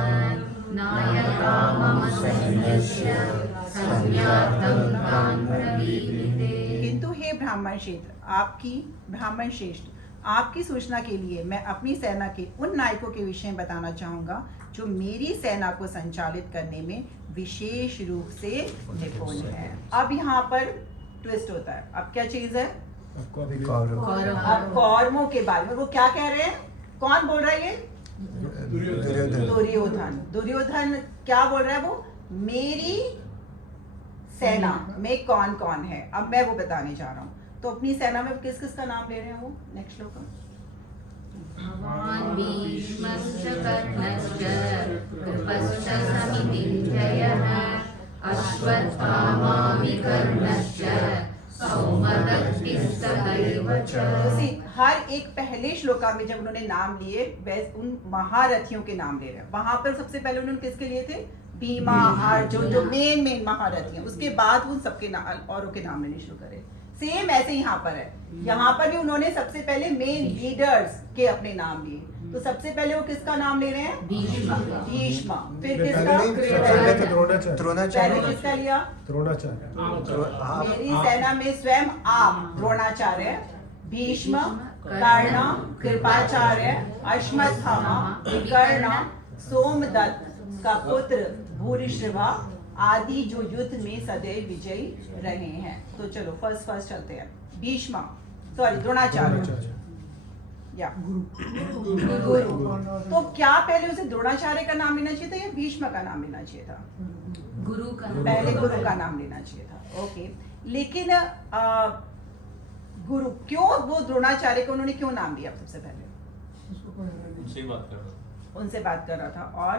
नायका मम सैन्यस्य संज्ञातं तान् ब्रवीमि। किंतु हे ब्राह्मण श्रेष्ठ, आपकी सूचना के लिए मैं अपनी सेना के उन नायकों के विषय में बताना चाहूंगा जो मेरी सेना को संचालित करने में विशेष रूप से निपुण है। अब यहाँ पर ट्विस्ट होता है। अब क्या चीज है? अब कौरवों के बारे में वो क्या कह रहे हैं? कौन बोल रहा है ये? दुर्योधन। दुर्योधन क्या बोल रहा है? वो मेरी सेना में कौन कौन है, अब मैं वो बताने जा रहा हूँ। तो अपनी सेना में किस किस का नाम ले रहे हैं वो? नेक्स्ट श्लोक। भवान् भीष्मश्च कर्णश्च कृपश्च समितिञ्जयः अश्वत्थामा विकर्णश्च सौमदत्तिस्तथैव च। हर एक पहले श्लोका में जब उन्होंने नाम लिए वैसे उन महारथियों के नाम ले रहे हैं। वहां पर सबसे पहले उन्होंने किसके लिए थे? भीमा, अर्जुन, जो मेन महारथी हैं। उसके बाद उन सबके नाम औरों के नाम लेने शुरू करे। सेम ऐसे यहाँ पर है। यहाँ पर भी उन्होंने सबसे पहले मेन लीडर्स के अपने नाम लिए, तो सबसे पहले वो किसका नाम ले रहे हैं? भीष्म। भीष्म। फिर पहले किसका? नहीं, सबसे पहले तो द्रोणाचार्य। पहले द्रोणाचार्य किसका लिया? द्रोणाचार्य। मेरी सेना में स्वयं आप द्रोणाचार्य, भीष्म, कर्ण, कृपाचार्य, अश्वत्थामा, विकर्ण, सोमदत्त का पुत्र भूरिश्रवा आदि जो युद्ध में सदैव विजयी रहे हैं। तो चलो फर्स्ट चलते हैं। भीष्म, सॉरी द्रोणाचार्य या गुरु। तो क्या पहले उसे द्रोणाचार्य का नाम लेना चाहिए था या भीष्म का नाम लेना चाहिए था? गुरु का पहले गुरु का नाम लेना चाहिए था। ओके, लेकिन गुरु क्यों, वो द्रोणाचार्य को उन्होंने क्यों नाम दिया सबसे पहले? उनसे ही बात कर रहा था। उनसे बात कर रहा था। और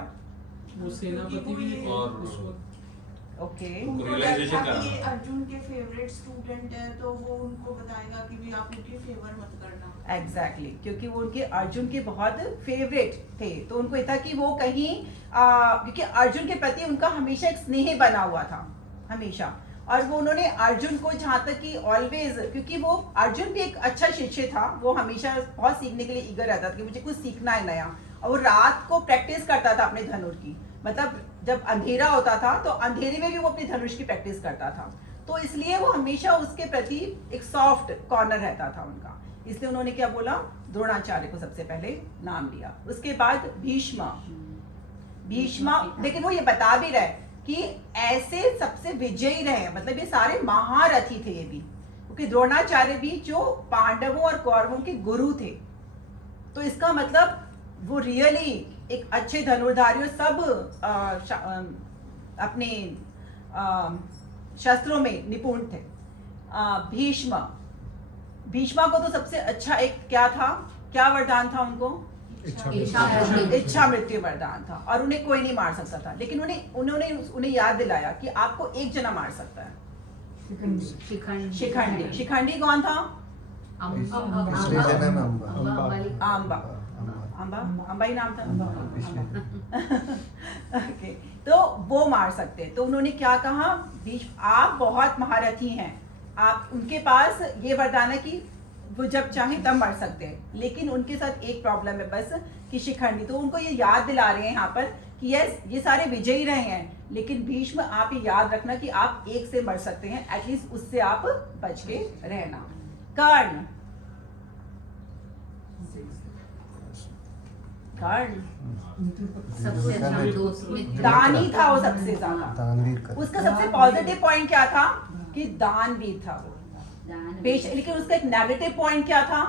वो सेनापति भी थे और उस वक्त। ओके, उनको उनको realization लगा करना। कि ये अर्जुन के फेवरेट स्टूडेंट है, तो वो उनको बताएगा कि भी आप उनके फेवर मत करना। एग्जैक्टली, क्योंकि वो उनके अर्जुन के बहुत फेवरेट थे, तो उनको ये था कि वो कहीं क्योंकि अर्जुन के प्रति उनका हमेशा एक स्नेह बना हुआ था हमेशा। और वो उन्होंने अर्जुन को जहाँ तक कि ऑलवेज, क्योंकि वो अर्जुन भी एक अच्छा शिष्य था, वो हमेशा बहुत सीखने के लिए ईगर रहता था कि मुझे कुछ सीखना है नया। और वो रात को प्रैक्टिस करता था अपने धनुष की, मतलब जब अंधेरा होता था तो अंधेरे में भी वो अपने धनुष की प्रैक्टिस करता था। तो इसलिए वो हमेशा उसके प्रति एक सॉफ्ट कॉर्नर रहता था उनका। इसलिए उन्होंने क्या बोला, द्रोणाचार्य को सबसे पहले नाम लिया। उसके बाद भीष्म। लेकिन वो ये बता भी रहे कि ऐसे सबसे विजयी रहे, मतलब ये सारे महारथी थे ये भी, क्योंकि द्रोणाचार्य भी जो पांडवों और कौरवों के गुरु थे। तो इसका मतलब वो रियली एक अच्छे धनुर्धारी और सब अपने शस्त्रों में निपुण थे। भीष्मा को तो सबसे अच्छा एक क्या था, क्या वरदान था उनको? इच्छा मृत्यु वरदान था, और उन्हें कोई नहीं मार सकता था। लेकिन उन्होंने याद दिलाया कि आपको एक जना मार सकता है, शिखंडी कौन था? अंबा ही नाम था। ओके, तो वो मार सकते हैं। तो उन्होंने क्या कहा, आप बहुत महारथी हैं, आप उनके पास ये वरदान है कि वो जब चाहे तब मर सकते हैं। लेकिन उनके साथ एक प्रॉब्लम है बस कि शिखंडी, तो उनको ये याद दिला रहे हैं यहाँ पर कि यस ये सारे विजयी रहे हैं, लेकिन भीष्म आप ये याद रखना कि आप एक से मर सकते हैं, एटलीस्ट उससे आप बच के रहना। कर्ण सबसे अच्छा दोस्त मित्र, दानी था वो सबसे ज्यादा। उसका सबसे पॉजिटिव पॉइंट क्या था कि दानवीर था वो। लेकिन उसका एक नेगेटिव पॉइंट क्या था?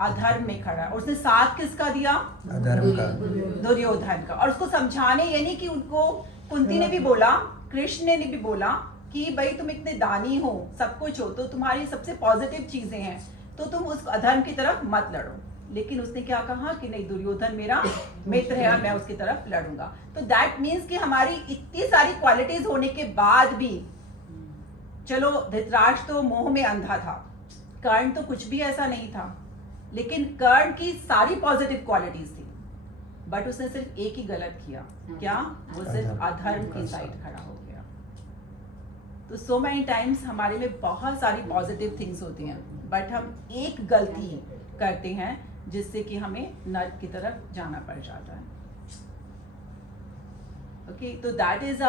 अधर्म में खड़ा। और उसने साथ किसका दिया? अधर्म का, दुर्योधन का। और उसको समझाने, यानी कि उनको कुंती ने भी बोला, कृष्ण ने भी बोला कि भाई तुम इतने दानी हो, सब कुछ हो, तो तुम्हारी सबसे पॉजिटिव चीजें हैं, तो तुम उस अधर्म की तरफ मत लड़ो। लेकिन उसने क्या कहा कि नहीं, दुर्योधन मेरा मित्र है और मैं उसकी तरफ लड़ूंगा। तो दैट मीन्स कि हमारी इतनी सारी क्वालिटीज होने के बाद भी, चलो धृतराष्ट्र तो मोह में अंधा था, कर्ण तो कुछ भी ऐसा नहीं था, लेकिन कर्ण की सारी पॉजिटिव क्वालिटीज थी, बट उसने सिर्फ एक ही गलत किया। क्या? वो सिर्फ अधर्म की साइड खड़ा हो गया। तो सो मेनी टाइम्स हमारे में बहुत सारी पॉजिटिव थिंग्स होती हैं, बट हम एक गलती करते हैं जिससे कि हमें नर्क की तरफ जाना पड़ जाता है। ओके, तो दैट इज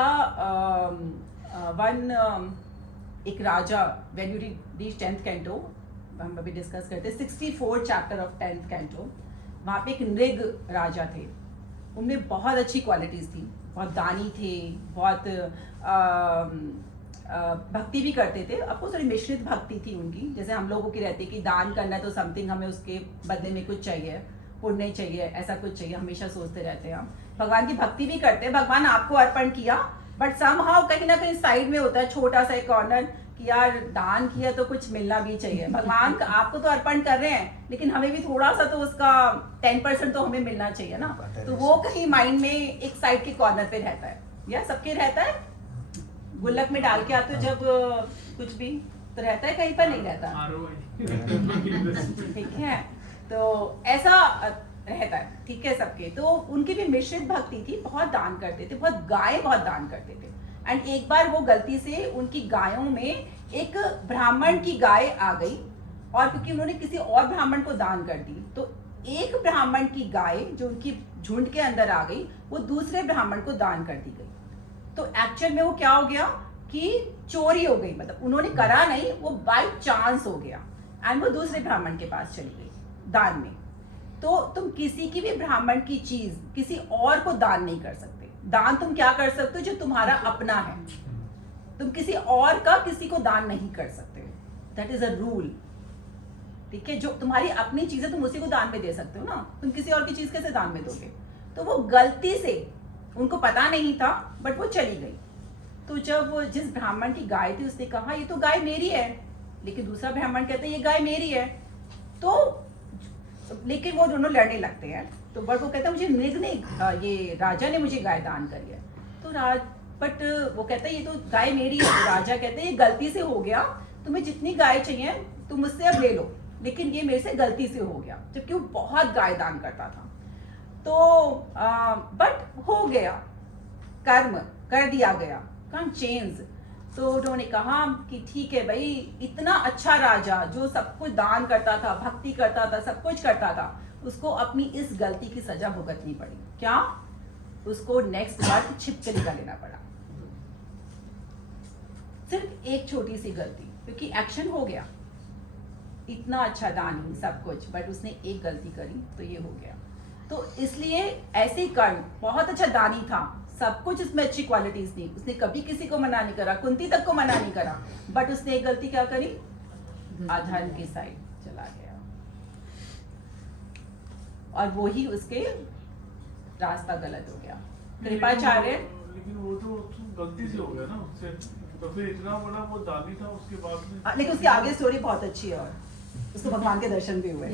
वन एक राजा, when you reach 10th canto, हम अभी डिस्कस करते हैं 64 चैप्टर ऑफ 10th कैंटो, वहाँ पे एक नृग राजा थे। उनमें बहुत अच्छी क्वालिटीज थी, बहुत दानी थे, बहुत भक्ति भी करते थे। आपको थोड़ी मिश्रित भक्ति थी उनकी, जैसे हम लोगों की रहती है कि दान करना है तो समथिंग हमें उसके बदले में कुछ चाहिए, पुण्य चाहिए, ऐसा कुछ चाहिए, हमेशा सोचते रहते हैं हम। भगवान की भक्ति भी करते हैं, भगवान आपको अर्पण किया, बट समहाउ कहीं ना कहीं साइड में होता है छोटा सा एक कॉर्नर कि यार दान किया तो कुछ मिलना भी चाहिए। भगवान आपको तो अर्पण कर रहे हैं, लेकिन हमें भी थोड़ा सा तो उसका 10% तो हमें मिलना चाहिए ना। तो वो कहीं माइंड में एक साइड के कॉर्नर पे रहता है, या सबके रहता है। गुल्लक में डाल के आते हो जब कुछ भी, तो रहता है, कहीं पर नहीं रहता, ठीक है। तो ऐसा रहता है, ठीक है सबके। तो उनकी भी मिश्रित भक्ति थी, बहुत दान करते थे, बहुत दान करते थे। एंड एक बार वो गलती से उनकी गायों में एक ब्राह्मण की गाय आ गई, और क्योंकि उन्होंने किसी और ब्राह्मण को दान कर दी, तो एक ब्राह्मण की गाय जो उनकी झुंड के अंदर आ गई, वो दूसरे ब्राह्मण को दान कर दी गई। तो एक्चुअल में वो क्या हो गया कि चोरी हो गई, मतलब उन्होंने करा नहीं, वो बाय चांस हो गया एंड वो दूसरे ब्राह्मण के पास चली गई दान में। तो तुम किसी की भी ब्राह्मण की चीज किसी और को दान नहीं कर सकते। दान तुम क्या कर सकते हो, जो तुम्हारा अपना है। तुम किसी और का किसी को दान नहीं कर सकते, दैट इज अ रूल। ठीक है, जो तुम्हारी अपनी चीज है तुम उसी को दान में दे सकते हो ना, तुम किसी और की चीज कैसे दान में दोगे। तो वो गलती से, उनको पता नहीं था बट वो चली गई। तो जब वो जिस ब्राह्मण की गाय थी उसने कहा ये तो गाय मेरी है, लेकिन दूसरा ब्राह्मण कहते हैं ये गाय मेरी है। तो लेकिन वो दोनों लड़ने लगते हैं। तो बट वो कहता है मुझे मृग ने, ये राजा ने मुझे गाय दान करी है। तो बट वो कहता है ये तो गाय मेरी है। तो राजा कहते हैं ये गलती से हो गया, तुम्हें जितनी गाय चाहिए तुम मुझसे अब ले लो, लेकिन ये मेरे से गलती से हो गया, जबकि वो बहुत गाय दान करता था। तो बट हो गया, कर्म कर दिया गया, कांट चेंज। तो उन्होंने कहा कि ठीक है भाई, इतना अच्छा राजा जो सब कुछ दान करता था, भक्ति करता था, सब कुछ करता था, उसको अपनी इस गलती की सजा भुगतनी पड़ी। क्या? उसको नेक्स्ट बर्थ छिपकली का लेना पड़ा, सिर्फ एक छोटी सी गलती, क्योंकि एक्शन हो गया, इतना अच्छा दानी सब कुछ, बट उसने एक गलती करी तो ये हो गया। तो इसलिए ऐसे कर्म, बहुत अच्छा दानी था, सब कुछ उसमें अच्छी क्वालिटीज थी, उसने कभी किसी को मना नहीं करा, कुंती तक को मना नहीं करा, बट उसने एक गलती क्या करी, अधर्म की साइड चला गया, और वो ही उसके रास्ता गलत हो गया। कृपाचार्य, लेकिन वो तो गलती से हो गया ना उससे, तो फिर इतना बड़ा वो दानी था उसके बाद में। लेकिन उसकी आगे स्टोरी बहुत अच्छी है, और उसको भगवान के दर्शन भी हुए।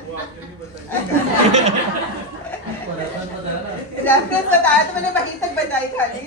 वो आपने नहीं बताया। रेफरेंस बताया तो मैंने वहीं तक बताई खाली।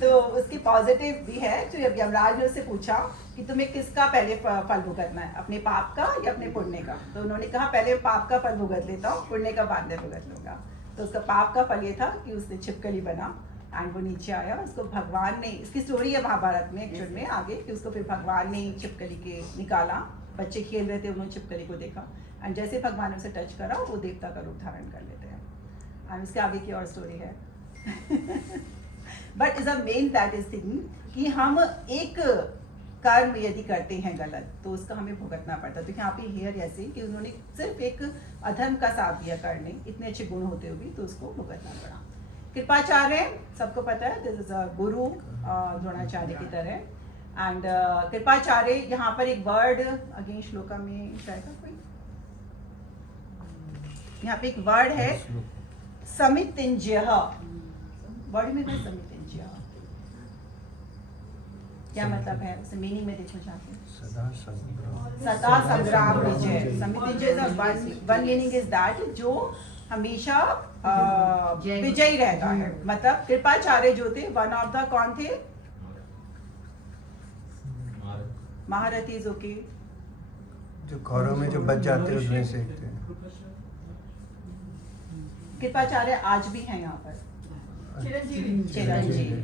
तो उसकी पॉजिटिव भी है। जो यमराज ने उससे पूछा कि तुम्हें किसका पहले फल भुगतना है, अपने पाप का या अपने पुण्य का। तो उन्होंने कहा पहले पाप का फल भुगत लेता हूँ, पुण्य का बाद में भुगत लूंगा। तो उसका पाप का फल ये था कि उसने छिपकली बना एंड वो नीचे आया, उसको भगवान ने, इसकी स्टोरी है महाभारत में एक्चुअल में आगे, कि उसको फिर भगवान ने छिपकली के निकाला, बच्चे खेल रहे थे, उन्होंने छिपकली को देखा एंड जैसे भगवान ने उसे टच करा वो देवता का रूप धारण कर लेते हैं। एंड उसके आगे की और स्टोरी है। But is a main that is thing कि हम एक कर्म यदि करते हैं गलत तो उसका हमें भुगतना पड़ता है। तो यहाँ पे हियर ऐसे कि उन्होंने सिर्फ एक अधर्म का साथ दिया करने, इतने अच्छे गुण होते हुए भी, तो उसको भुगतना पड़ा। कृपाचार्य सबको पता है, दिस इज अ गुरु द्रोणाचार्य की तरह। एंड कृपाचार्य, यहाँ पर एक वर्ड अगेन श्लोका में जाएगा कोई, यहाँ पे एक वर्ड है समितिंजय, वर्ड में है समितिंजय, क्या मतलब है, उसे मीनिंग में देखो जाके। सदा संग्राम विजय, समितिंजय वन मीनिंग इज दैट जो हमेशा विजयी रहता है। मतलब कृपाचार्य जो थे, वन ऑफ द कौन थे, महारथी जो के जो घरों में जो बच जाते हैं उसमें से थे। कृपाचार्य आज भी हैं यहाँ पर, चिरंजीवी।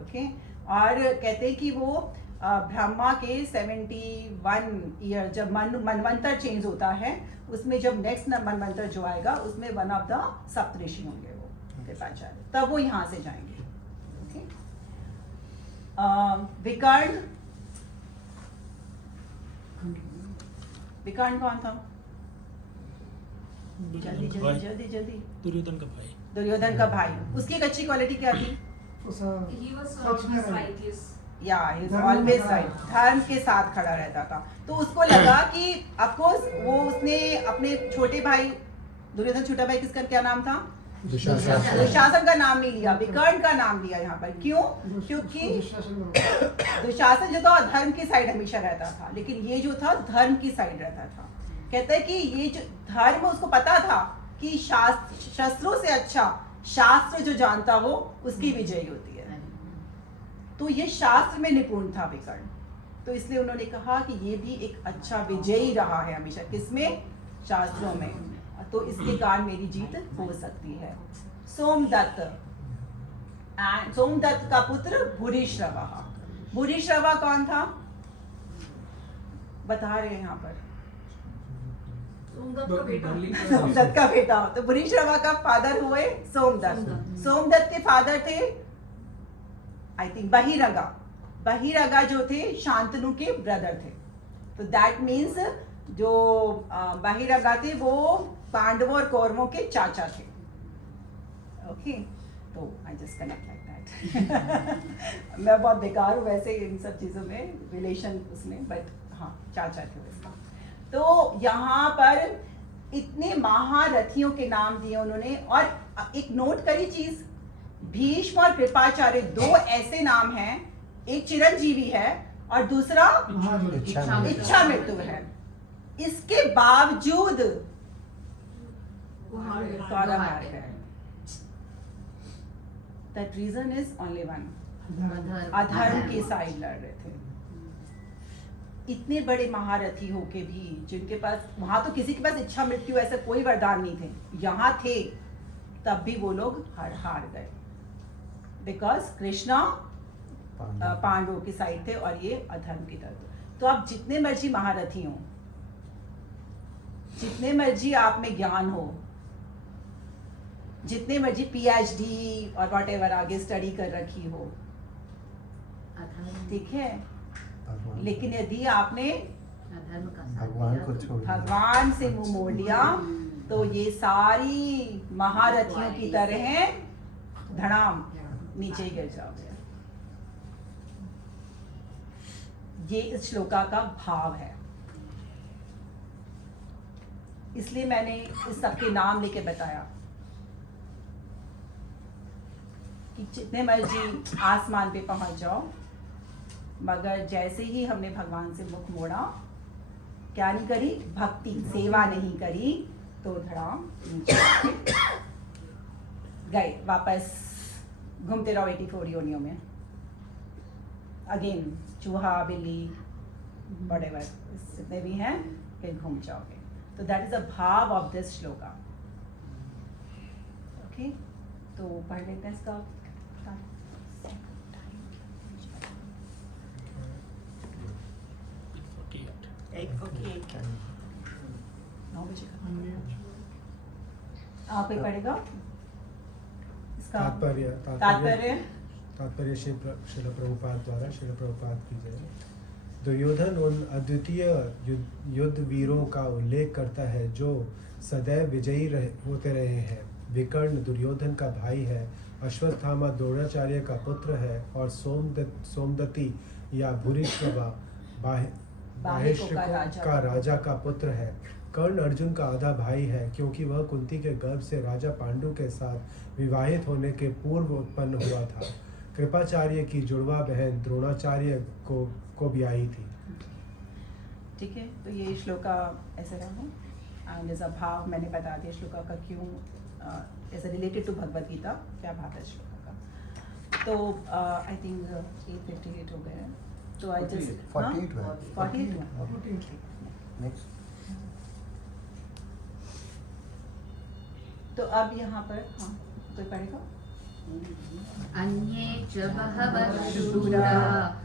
ओके, और कहते हैं कि वो ब्रह्मा के 71 ईयर जब मनवंतर चेंज होता है, उसमें जब नेक्स्ट मनवंतर जो आएगा उसमें वन ऑफ द सप्तऋषि होंगे वो कृपाचार्य, तब वो यहाँ से जाएंगे। ओके, विकर्ण, विकर्ण कौन था, जल्दी जल्दी जल्दी जल्दी, दुर्योधन का भाई, दुर्योधन का भाई। उसकी एक अच्छी क्वालिटी क्या थी, He was always righteous. या ही ऑलवेज राइट, धर्म के साथ खड़ा रहता था। तो उसको लगा कि ऑफ कोर्स वो उसने अपने छोटे भाई, दुर्योधन छोटा भाई किसका क्या नाम था, दुशासन का नाम नहीं लिया, विकर्ण का नाम लिया यहाँ पर। क्यों? क्योंकि दुशासन जो था धर्म की साइड हमेशा रहता था, लेकिन ये जो था धर्म की साइड रहता था। कहता है कि ये जो धर्म, उसको पता था कि शस्त्रों से अच्छा शास्त्र जो जानता हो उसकी विजयी होती है। तो ये शास्त्र में निपुण था विकर्ण, तो इसलिए उन्होंने कहा कि ये भी एक अच्छा विजयी रहा है हमेशा, किसमें, शास्त्रों में, तो इसके कारण मेरी जीत हो सकती है। सोमदत्त, सोमदत्त का पुत्र भूरिश्रवः, भूरिश्रवा कौन था? बता रहे हैं यहाँ पर, सोमदत्त का बेटा। सोमदत्त का बेटा। तो भूरिश्रवा का फादर हुए सोमदत्त। सोमदत्त के फादर थे आई थिंक बहिरगा। बहिरगा जो थे शांतनु के ब्रदर थे। तो दैट मीन्स जो बहिरगा थे वो पांडवों और कौरवों के चाचा थे। ओके, तो I just connect like that. मैं बहुत बेकार हूँ वैसे इन सब चीज़ों में, रिलेशन उसमें, बट हाँ चाचा थे उसका। तो यहाँ पर इतने महारथियों के नाम दिए उन्होंने। और एक नोट करी चीज, भीष्म और कृपाचार्य दो ऐसे नाम हैं, एक चिरंजीवी है और दूसरा इच्छा मृत्यु है। इसके बावजूद कौरव हार गए। That reason is only one, अधर्म की साइड लड़ रहे थे। इतने बड़े महारथी होके भी जिनके पास, वहां तो किसी के पास इच्छा मृत्यु ऐसा कोई वरदान नहीं थे, यहाँ थे, तब भी वो लोग हार गए। बिकॉज कृष्णा पांडवों की साइड थे और ये अधर्म की तरफ। तो आप जितने मर्जी महारथी हो, जितने मर्जी आप में ज्ञान हो, जितने मर्जी PhD और व्हाटएवर आगे स्टडी कर रखी हो, ठीक है, लेकिन यदि आपने भगवान को छोड़ दिया, भगवान से मुंह मोड़ लिया, तो ये सारी महारथियों की तरह धड़ाम नीचे गिर जाओगे। ये इस श्लोका का भाव है, इसलिए मैंने इस सबके नाम लेके बताया कि जितने मर्जी आसमान पे पहुंच जाओ, मगर जैसे ही हमने भगवान से मुख मोड़ा, क्या नहीं करी, भक्ति सेवा नहीं करी, तो धड़ाम नीचे गए, वापस घूमते रहो 84 योनियों में, अगेन चूहा बिल्ली व्हाटएवर जितने भी हैं, फिर घूम जाओगे। तो दैट इज अ भाव ऑफ दिस श्लोका। ओके, तो पढ़ लेते हैं इसका। आप ही पढ़ेगा इसका तात्पर्य श्रील प्रभुपाद द्वारा, श्रील प्रभुपाद की जय। दुर्योधन उन अद्वितीय युद्ध वीरों का उल्लेख करता है जो सदैव विजयी होते रहे हैं। विकर्ण दुर्योधन का भाई है, अश्वत्थामा द्रोणाचार्य का पुत्र है और सोमदत्ती या भूरिश्रवा बाहेश्वर का राजा का पुत्र है। कर्ण अर्जुन का आधा भाई है, क्योंकि वह कुंती के गर्भ से राजा पांडु के साथ विवाहित होने के पूर्व उत्पन्न हुआ था। कृपाचार्य की जुड़वा बहन द्रोणाचार्य को ब्याही थी। ठीक है, तो ये श्लोका ऐसे रहा एंड जैसा भाव मैंने बता दिया श्लोका का, क्यों ऐसा रिलेटेड टू भगवद गीता, क्या भाव है श्लोका का। तो आई थिंक 858 हो गए हैं, तो आई जस्ट 48 नेक्स्ट। तो अब यहाँ पर हाँ कोई पढ़ेगा। अन्ये च बहवः शूरा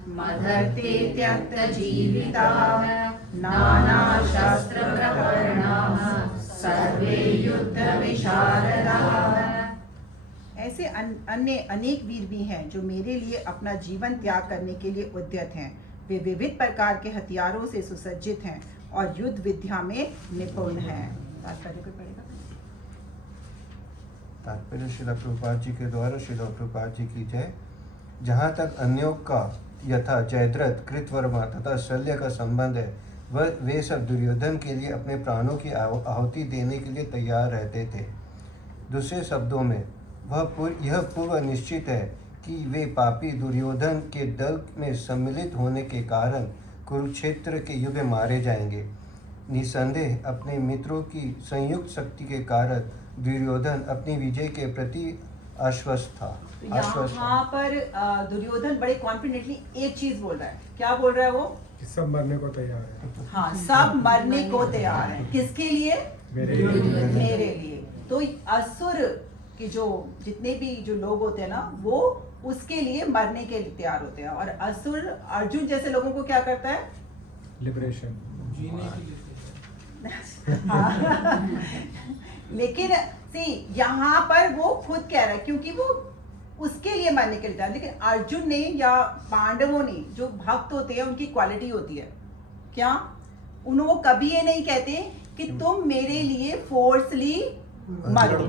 मदर्ते त्यक्तजीविताः नानाशास्त्रप्रकरणाः सर्वे युद्धविशारदाः। ऐसे अन्य अनेक वीर भी हैं जो मेरे लिए अपना जीवन त्याग करने के लिए उद्यत हैं। वे विविध प्रकार के हथियारों से सुसज्जित हैं और युद्ध विद्या में निपुण हैं। तात्पर्य कोई पढ़ेगा। तात्पर्य श्रील प्रभुपाद जी के द्वारा, श्रील प्रभुपाद जी की जय। जहाँ तक अन्यों का यथा जयद्रथ, कृतवर्मा तथा शल्य का संबंध है, वे सब दुर्योधन के लिए अपने प्राणों की आहुति देने के लिए तैयार रहते थे। दूसरे शब्दों में यह पूर्व निश्चित है कि वे पापी दुर्योधन के दल में सम्मिलित होने के कारण कुरुक्षेत्र के युद्ध में मारे जाएंगे। निसंदेह अपने मित्रों की संयुक्त शक्ति के कारण दुर्योधन अपनी विजय के प्रति आश्वस्त था। यहाँ पर दुर्योधन बड़े कॉन्फिडेंटली एक चीज बोल रहा है। क्या बोल रहा है वो? कि सब मरने को तैयार है। हाँ, सब मरने को तैयार है। किसके लिए? मेरे लिए। तो असुर के जो जितने भी जो लोग होते हैं ना, वो उसके लिए मरने के लिए तैयार होते हैं। और असुर अर्जुन जैसे लोगों को क्या करता है? लिबरेशन। जीने के लिए लेकिन सी यहाँ पर वो खुद कह रहा है क्योंकि वो उसके लिए मरने के लिए तैयार। लेकिन अर्जुन ने या पांडवों ने, जो भक्त होते हैं उनकी क्वालिटी होती है क्या, उन्होंने वो कभी ये नहीं कहते कि तुम मेरे लिए फोर्सली मरो।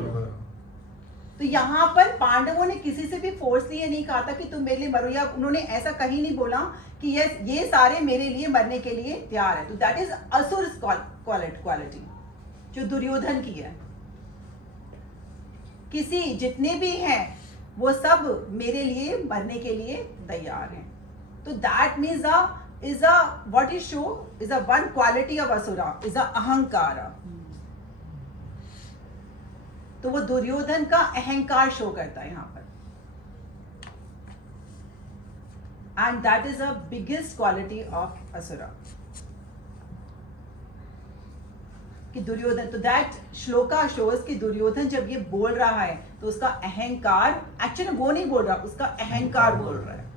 तो यहाँ पर पांडवों ने किसी से भी फोर्सली ये नहीं कहा था कि तुम मेरे लिए मरो, या उन्होंने ऐसा कहीं नहीं बोला कि ये सारे मेरे लिए मरने के लिए तैयार है। तो दैट इज असुर क्वालिटी जो दुर्योधन की है। किसी जितने भी हैं वो सब मेरे लिए मरने के लिए तैयार हैं। तो that means is a what is show is a one quality of asura is a ahankara। तो वो दुर्योधन का अहंकार शो करता है यहाँ पर, and that is a biggest quality of asura कि दुर्योधन, तो दैट श्लोका शोज कि दुर्योधन जब ये बोल रहा है तो उसका अहंकार, एक्चुअली वो नहीं बोल रहा, उसका अहंकार बोल रहा है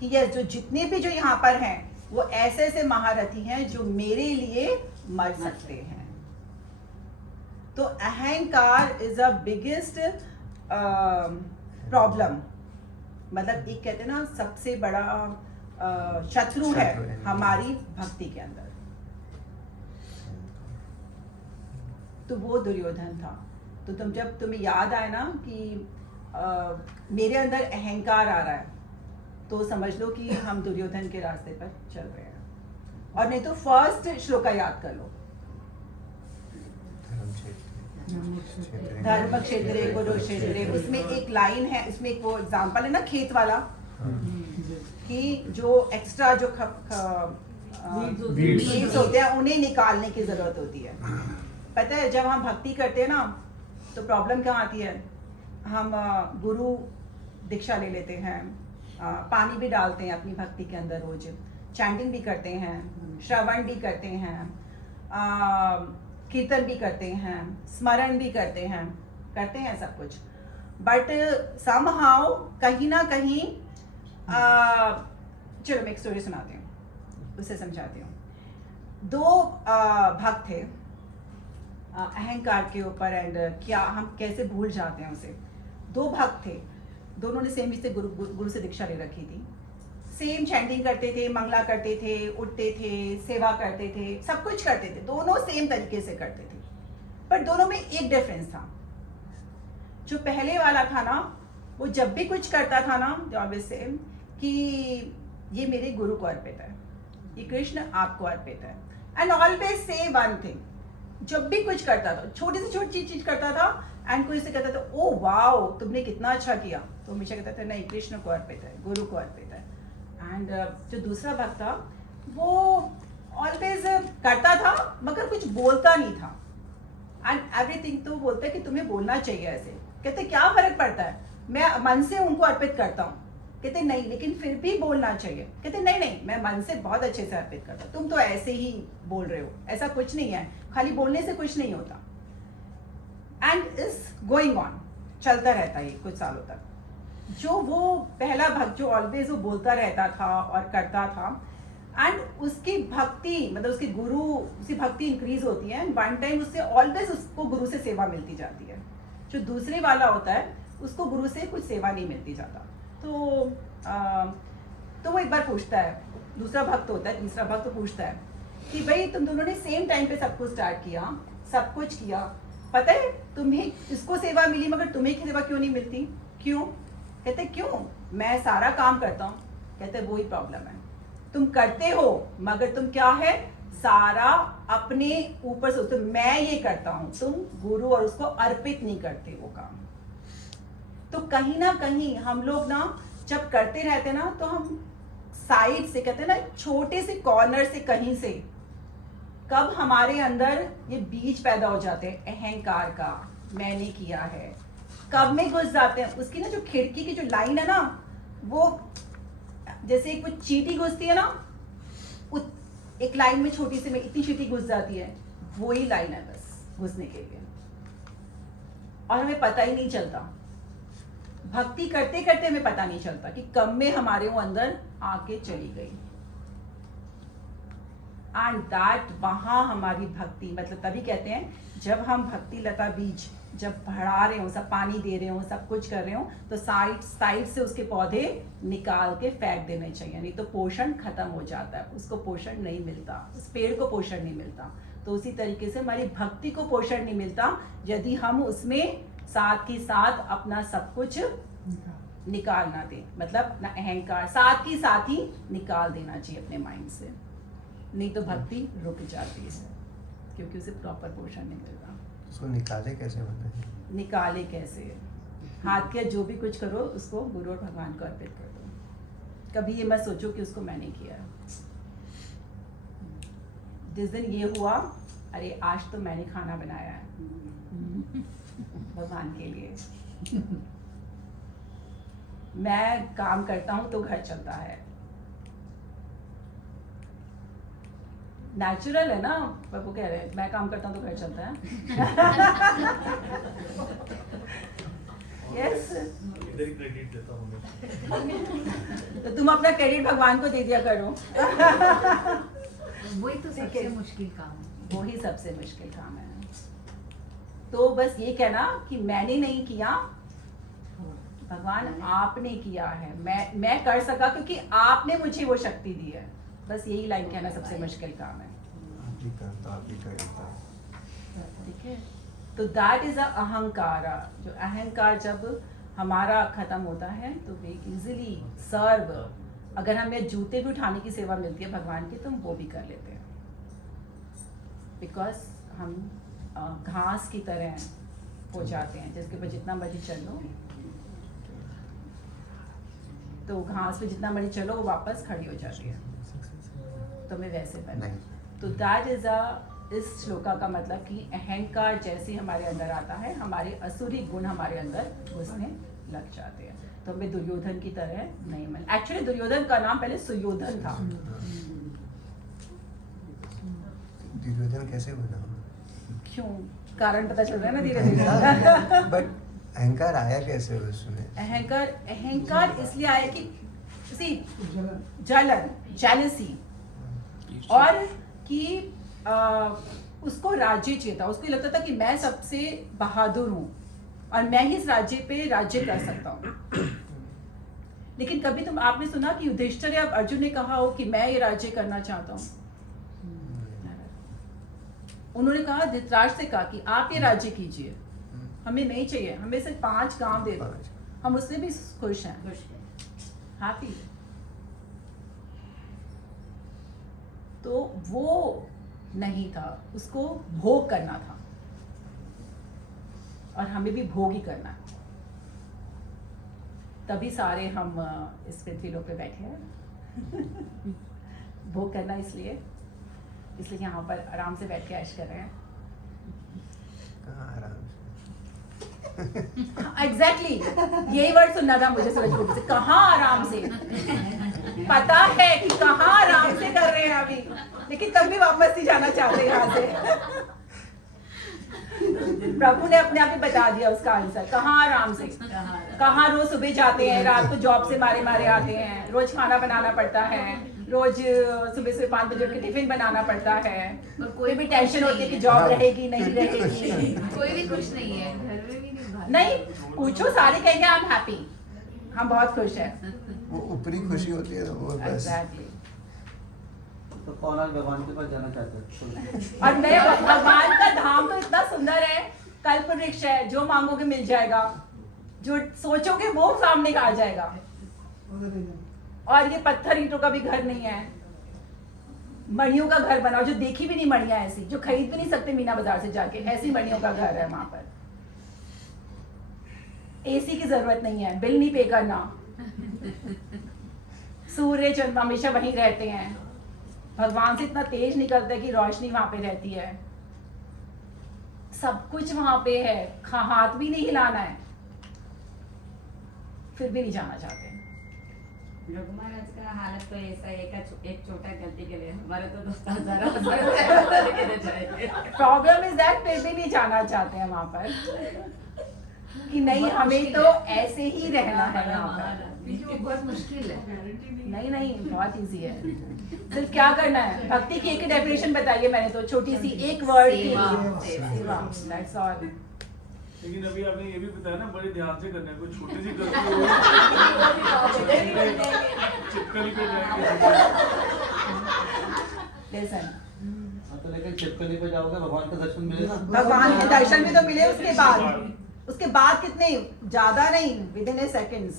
कि ये जो जितने भी जो यहाँ पर हैं वो ऐसे ऐसे महारथी हैं जो मेरे लिए मर सकते हैं। तो अहंकार इज अ बिगेस्ट प्रॉब्लम, मतलब एक कहते हैं ना सबसे बड़ा शत्रु है हमारी भक्ति के अंदर। तो वो दुर्योधन था। तो जब तुम्हें याद आए ना कि मेरे अंदर अहंकार आ रहा है तो समझ लो कि हम दुर्योधन के रास्ते पर चल रहे हैं। और नहीं तो फर्स्ट श्लोका याद कर लो, धर्म क्षेत्रे कुरुक्षेत्रे, उसमें एक लाइन है, उसमें एक वो एग्जांपल है ना खेत वाला कि जो एक्स्ट्रा जो वीड्स होते हैं उन्हें निकालने की जरूरत होती है। पता है जब हम भक्ति करते हैं ना तो प्रॉब्लम क्या आती है, हम गुरु दीक्षा ले लेते हैं, पानी भी डालते हैं अपनी भक्ति के अंदर, रोज चैंटिंग भी करते हैं, श्रवण भी करते हैं, कीर्तन भी करते हैं, स्मरण भी करते हैं सब कुछ। बट समहाउ कहीं ना कहीं चलो मैं एक स्टोरी सुनाती हूँ, उससे समझाती हूँ। दो भक्त थे अहंकार के ऊपर, एंड क्या हम कैसे भूल जाते हैं उसे। दो भक्त थे, दोनों ने सेम से गुरु से दीक्षा ले रखी थी, सेम चैंटिंग करते थे, मंगला करते थे, उठते थे, सेवा करते थे, सब कुछ करते थे, दोनों सेम तरीके से करते थे। पर दोनों में एक डिफरेंस था। जो पहले वाला था ना वो जब भी कुछ करता था ना ऑलवेज से कि ये मेरे गुरु को अर्पित है, ये कृष्ण आपको अर्पित है, and always say one thing. जब भी कुछ करता था, छोटी से छोटी चीज करता था, एंड कोई से कहता था ओ वाओ तुमने कितना अच्छा किया, तो हमेशा कहता था नहीं कृष्ण को अर्पित है, गुरु को अर्पित है। एंड जो दूसरा भक्त था वो ऑलवेज करता था मगर कुछ बोलता नहीं था, एंड एवरीथिंग तो बोलता है कि तुम्हें बोलना चाहिए ऐसे। कहते क्या फर्क पड़ता है, मैं मन से उनको अर्पित करता हूँ। कहते नहीं लेकिन फिर भी बोलना चाहिए। कहते नहीं मैं मन से बहुत अच्छे से अर्पित करता हूँ, तुम तो ऐसे ही बोल रहे हो, ऐसा कुछ नहीं है, खाली बोलने से कुछ नहीं होता। एंड इज गोइंग ऑन, चलता रहता है कुछ सालों तक। जो वो पहला भक्त जो ऑलवेज वो बोलता रहता था और करता था, एंड उसकी भक्ति मतलब उसकी गुरु उसकी भक्ति इंक्रीज होती है, एंड वन टाइम उससे ऑलवेज उसको गुरु से सेवा मिलती जाती है। जो दूसरे वाला होता है उसको गुरु से कुछ सेवा नहीं मिलती जाता। तो वो एक बार पूछता है, दूसरा भक्त होता है, तीसरा भक्त पूछता है कि भाई तुम दोनों ने सेम टाइम पे सब कुछ स्टार्ट किया, सब कुछ किया, पता है तुम्हें इसको सेवा मिली मगर तुम्हें सेवा क्यों नहीं मिलती, क्यों? कहते क्यों, मैं सारा काम करता हूँ। कहते वही प्रॉब्लम है, तुम करते हो मगर तुम क्या है सारा अपने ऊपर सोचते, मैं ये करता हूँ, तुम गुरु और उसको अर्पित नहीं करते वो काम। तो कहीं ना कहीं हम लोग ना जब करते रहते ना तो हम साइड से कहते हैं ना छोटे से कॉर्नर से कहीं से कब हमारे अंदर ये बीज पैदा हो जाते हैं अहंकार का, मैंने किया है, कब में घुस जाते हैं। उसकी ना जो खिड़की की जो लाइन है ना वो जैसे कुछ चींटी घुसती है ना, एक लाइन में छोटी सी में इतनी चींटी घुस जाती है, वही लाइन है बस घुसने के लिए, और हमें पता ही नहीं चलता। भक्ति करते करते हमें पता नहीं चलता कि कब में हमारे वो अंदर आके चली गई। एंड दैट वहाँ हमारी भक्ति, मतलब तभी कहते हैं जब हम भक्ति लता बीज जब बढ़ा रहे हो, सब पानी दे रहे हो, सब कुछ कर रहे हो, तो साइड से उसके पौधे निकाल के फेंक देने चाहिए, नहीं तो पोषण खत्म हो जाता है, उसको पोषण नहीं मिलता, उस पेड़ को पोषण नहीं मिलता। तो उसी तरीके से हमारी भक्ति को पोषण नहीं मिलता यदि हम उसमें साथ ही साथ अपना सब कुछ निकाल ना दें, मतलब अपना अहंकार साथ ही निकाल देना चाहिए अपने माइंड से, नहीं तो भक्ति रुक जाती है क्योंकि उसे प्रॉपर पोषण नहीं मिलता। उसको निकाले कैसे बताइए? निकाले कैसे? हाथ के जो भी कुछ करो उसको गुरु और भगवान को अर्पित कर दो। कभी ये मत सोचो कि उसको मैंने किया। जिस दिन ये हुआ, अरे आज तो मैंने खाना बनाया है भगवान के लिए। मैं काम करता हूँ तो घर चलता है, नेचुरल है ना। पर वो कह रहे हैं मैं काम करता हूँ तो घर चलता है। यस, इधर ही क्रेडिट देता हूँ मैं। तो तुम अपना क्रेडिट भगवान को दे दिया करो। वही तो सबसे मुश्किल काम है। वही सबसे मुश्किल काम है। तो बस ये कहना कि मैंने नहीं किया, भगवान आपने किया है, मैं कर सका क्योंकि आपने मुझे वो शक्ति दी है। बस यही लाइन कहना सबसे मुश्किल काम है। आप ही करता। ठीक है, तो दैट इज अ अहंकार। जो अहंकार जब हमारा खत्म होता है तो वे इजीली सर्व, अगर हमें जूते भी उठाने की सेवा मिलती है भगवान की तो हम वो भी कर लेते हैं, बिकॉज हम घास की तरह हो जाते हैं जिसके ऊपर जितना मर्जी चलो, तो घास पे जितना मर्जी चलो वो वापस खड़ी हो जाती है, तो हमें वैसे बनना है। तो दैट इज इस श्लोका का मतलब कि अहंकार जैसे हमारे अंदर आता है, हमारे असुरी गुण हमारे अंदर घुसने लग जाते हैं, तो हमें दुर्योधन की तरह नहीं मन। एक्चुअली दुर्योधन का नाम पहले सुयोधन था। दुर्योधन कैसे बना? क्यों? कारण पता चल रहा है ना धीरे धीरे। बट अहंकार आया कैसे उसमें? अहंकार इसलिए आया कि जलन, जेलसी, और कि उसको राज्य चाहिए था। उसको लगता था कि मैं सबसे बहादुर हूँ और मैं ही इस राज्य पे राज्य कर सकता हूँ। लेकिन कभी आपने सुना कि युधिष्ठिर या अर्जुन ने कहा हो कि मैं ये राज्य करना चाहता हूँ? उन्होंने कहा, धृतराष्ट्र से कहा कि आप ये राज्य कीजिए, हमें नहीं चाहिए, हमें सिर्फ 5 गांव दे दो, हम उससे भी खुश हैं, हैप्पी। तो वो नहीं था, उसको भोग करना था, और हमें भी भोग ही करना है। तभी सारे हम इस पृथ्वी लोक पे बैठे हैं। भोग करना इसलिए यहाँ पर आराम से बैठ के ऐश कर रहे हैं। कहाँ आराम से? एग्जैक्टली यही वर्ड सुनना था मुझे सूरज गोपी से, कहाँ आराम से। पता है कि कहाँ आराम से कर रहे हैं अभी, लेकिन तब भी वापस नहीं जाना चाहते यहाँ से। प्रभु ने अपने आप ही बता दिया उसका आंसर, कहाँ आराम से। कहाँ रोज सुबह जाते हैं, रात को जॉब से मारे आते हैं, रोज खाना बनाना पड़ता है, रोज सुबह 5 बजे के टिफिन बनाना पड़ता है, और कोई भी टेंशन होती है कि जॉब रहेगी नहीं रहेगी। कोई भी खुश नहीं है, घर में भी नहीं पूछो, सारे कहेंगे आई एम हैप्पी, हम बहुत खुश हैं। वो ऊपरी खुशी होती है वो बस। एग्जैक्टली। तो कौन आज भगवान के पास जाना चाहते हैं? और मैं, भगवान का धाम तो इतना सुंदर है, कल्प वृक्ष है, जो मांगोगे मिल जाएगा, जो सोचोगे वो सामने का आ जाएगा। और ये पत्थर ईंटों का भी घर नहीं है, मणियों का घर बनाओ, जो देखी भी नहीं मणियां ऐसी, जो खरीद भी नहीं सकते मीना बाजार से जाके, ऐसी मणियों का घर है वहां पर। एसी की जरूरत नहीं है, बिल नहीं पे करना, सूर्य चंद्रमा हमेशा वहीं रहते हैं, भगवान से इतना तेज निकलता है कि रोशनी वहां पे रहती है, सब कुछ वहां पे है, हाथ भी नहीं हिलाना है, फिर भी नहीं जाना चाहते। रघु महाराज का हालत तो ऐसा है, एक छोटा गलती के लिए हमारे तो 10,000 प्रॉब्लम इज दैट फिर भी नहीं जाना चाहते हैं वहां पर। कि नहीं बहुत हमें मुश्किल तो है। ऐसे ही रहना है यहाँ पर। देखिए बहुत मुश्किल है। नहीं नहीं बहुत इजी है। सिर्फ क्या करना है, भक्ति की एक डेफिनेशन बताइए, मैंने तो छोटी सी एक वर्ड की सेवा। सेवा, दैट्स ऑल। लेकिन अभी आपने ये भी बताया ना बड़े ध्यान से करना है, कोई छोटी सी गलती हो चिपकली पे जाएंगे। लिसन, हाँ, तो लेकिन चिपकली पे जाओगे भगवान का दर्शन मिलेगा। भगवान के दर्शन भी तो मिले उसके बाद कितने ज्यादा नहीं, विद इन ए सेकंड्स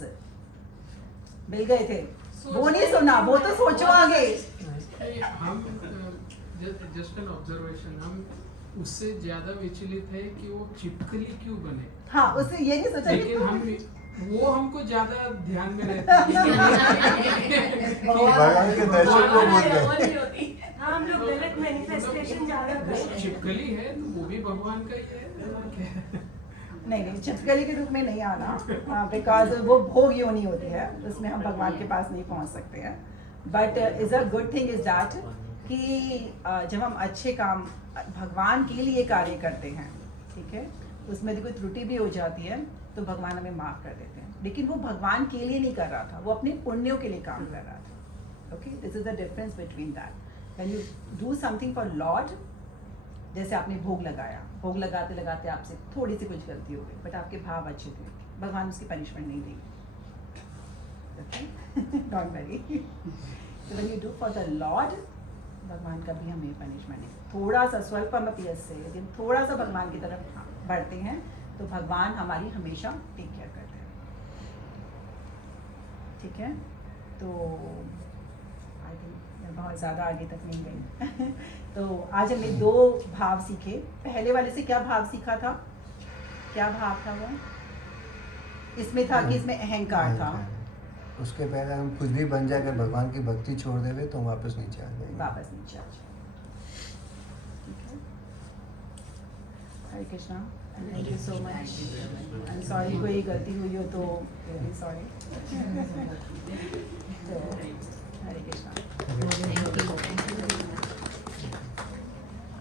मिल गए थे। वो नहीं सुना, वो तो सोचो आगे। हम जस्ट एन ऑब्जर्वेशन, हम उससे ज्यादा विचलित है कि वो चिपकली क्यों बने। हाँ, उसने ये नहीं सोचा लेकिन कि वो हमको ज्यादा ध्यान में रहता है भगवान के दर्शन को भूल गए। हाँ, हम लोग गलत मैनिफेस्टेशन ज्यादा वो करते हैं। चिपकली है तो वो भी भगवान का ही है। नहीं चिपकली के रूप में नहीं आना, बिकॉज वो भोग योनि होती है, उसमें हम भगवान के पास नहीं पहुंच सकते हैं। But is a good thing is that कि जब हम अच्छे काम भगवान के लिए कार्य करते हैं, ठीक है, उसमें यदि कोई त्रुटि भी हो जाती है तो भगवान हमें माफ़ कर देते हैं। लेकिन वो भगवान के लिए नहीं कर रहा था, वो अपने पुण्यों के लिए काम कर रहा था। Okay, this is the difference between that. When you do something for Lord, जैसे आपने भोग लगाया, भोग लगाते लगाते आपसे थोड़ी सी कुछ गलती हो गई, बट आपके भाव अच्छे थे, भगवान उसकी पनिशमेंट नहीं दी। Don't worry. So when you do for the Lord, भगवान का भी हमें पनिशमेंट नहीं। थोड़ा सा स्वल्पमपि यस्य, यदि हम थोड़ा सा भगवान की तरफ बढ़ते हैं तो भगवान हमारी हमेशा टेक केयर करते हैं। ठीक है, तो आई थिंक मैं बहुत ज़्यादा आगे तक नहीं गई। तो आज हमने 2 भाव सीखे। पहले वाले से क्या भाव सीखा था, क्या भाव था वो? इसमें था कि इसमें अहंकार था। उसके पहले हम कुछ भी बन जाए, अगर भगवान की भक्ति छोड़ देवे तो हम वापस नीचे आ जाएंगे। वापस नीचे आ जाए। ठीक है, Hare Krishna, thank you so much. I am sorry कोई गलती हुई हो तो सॉरी।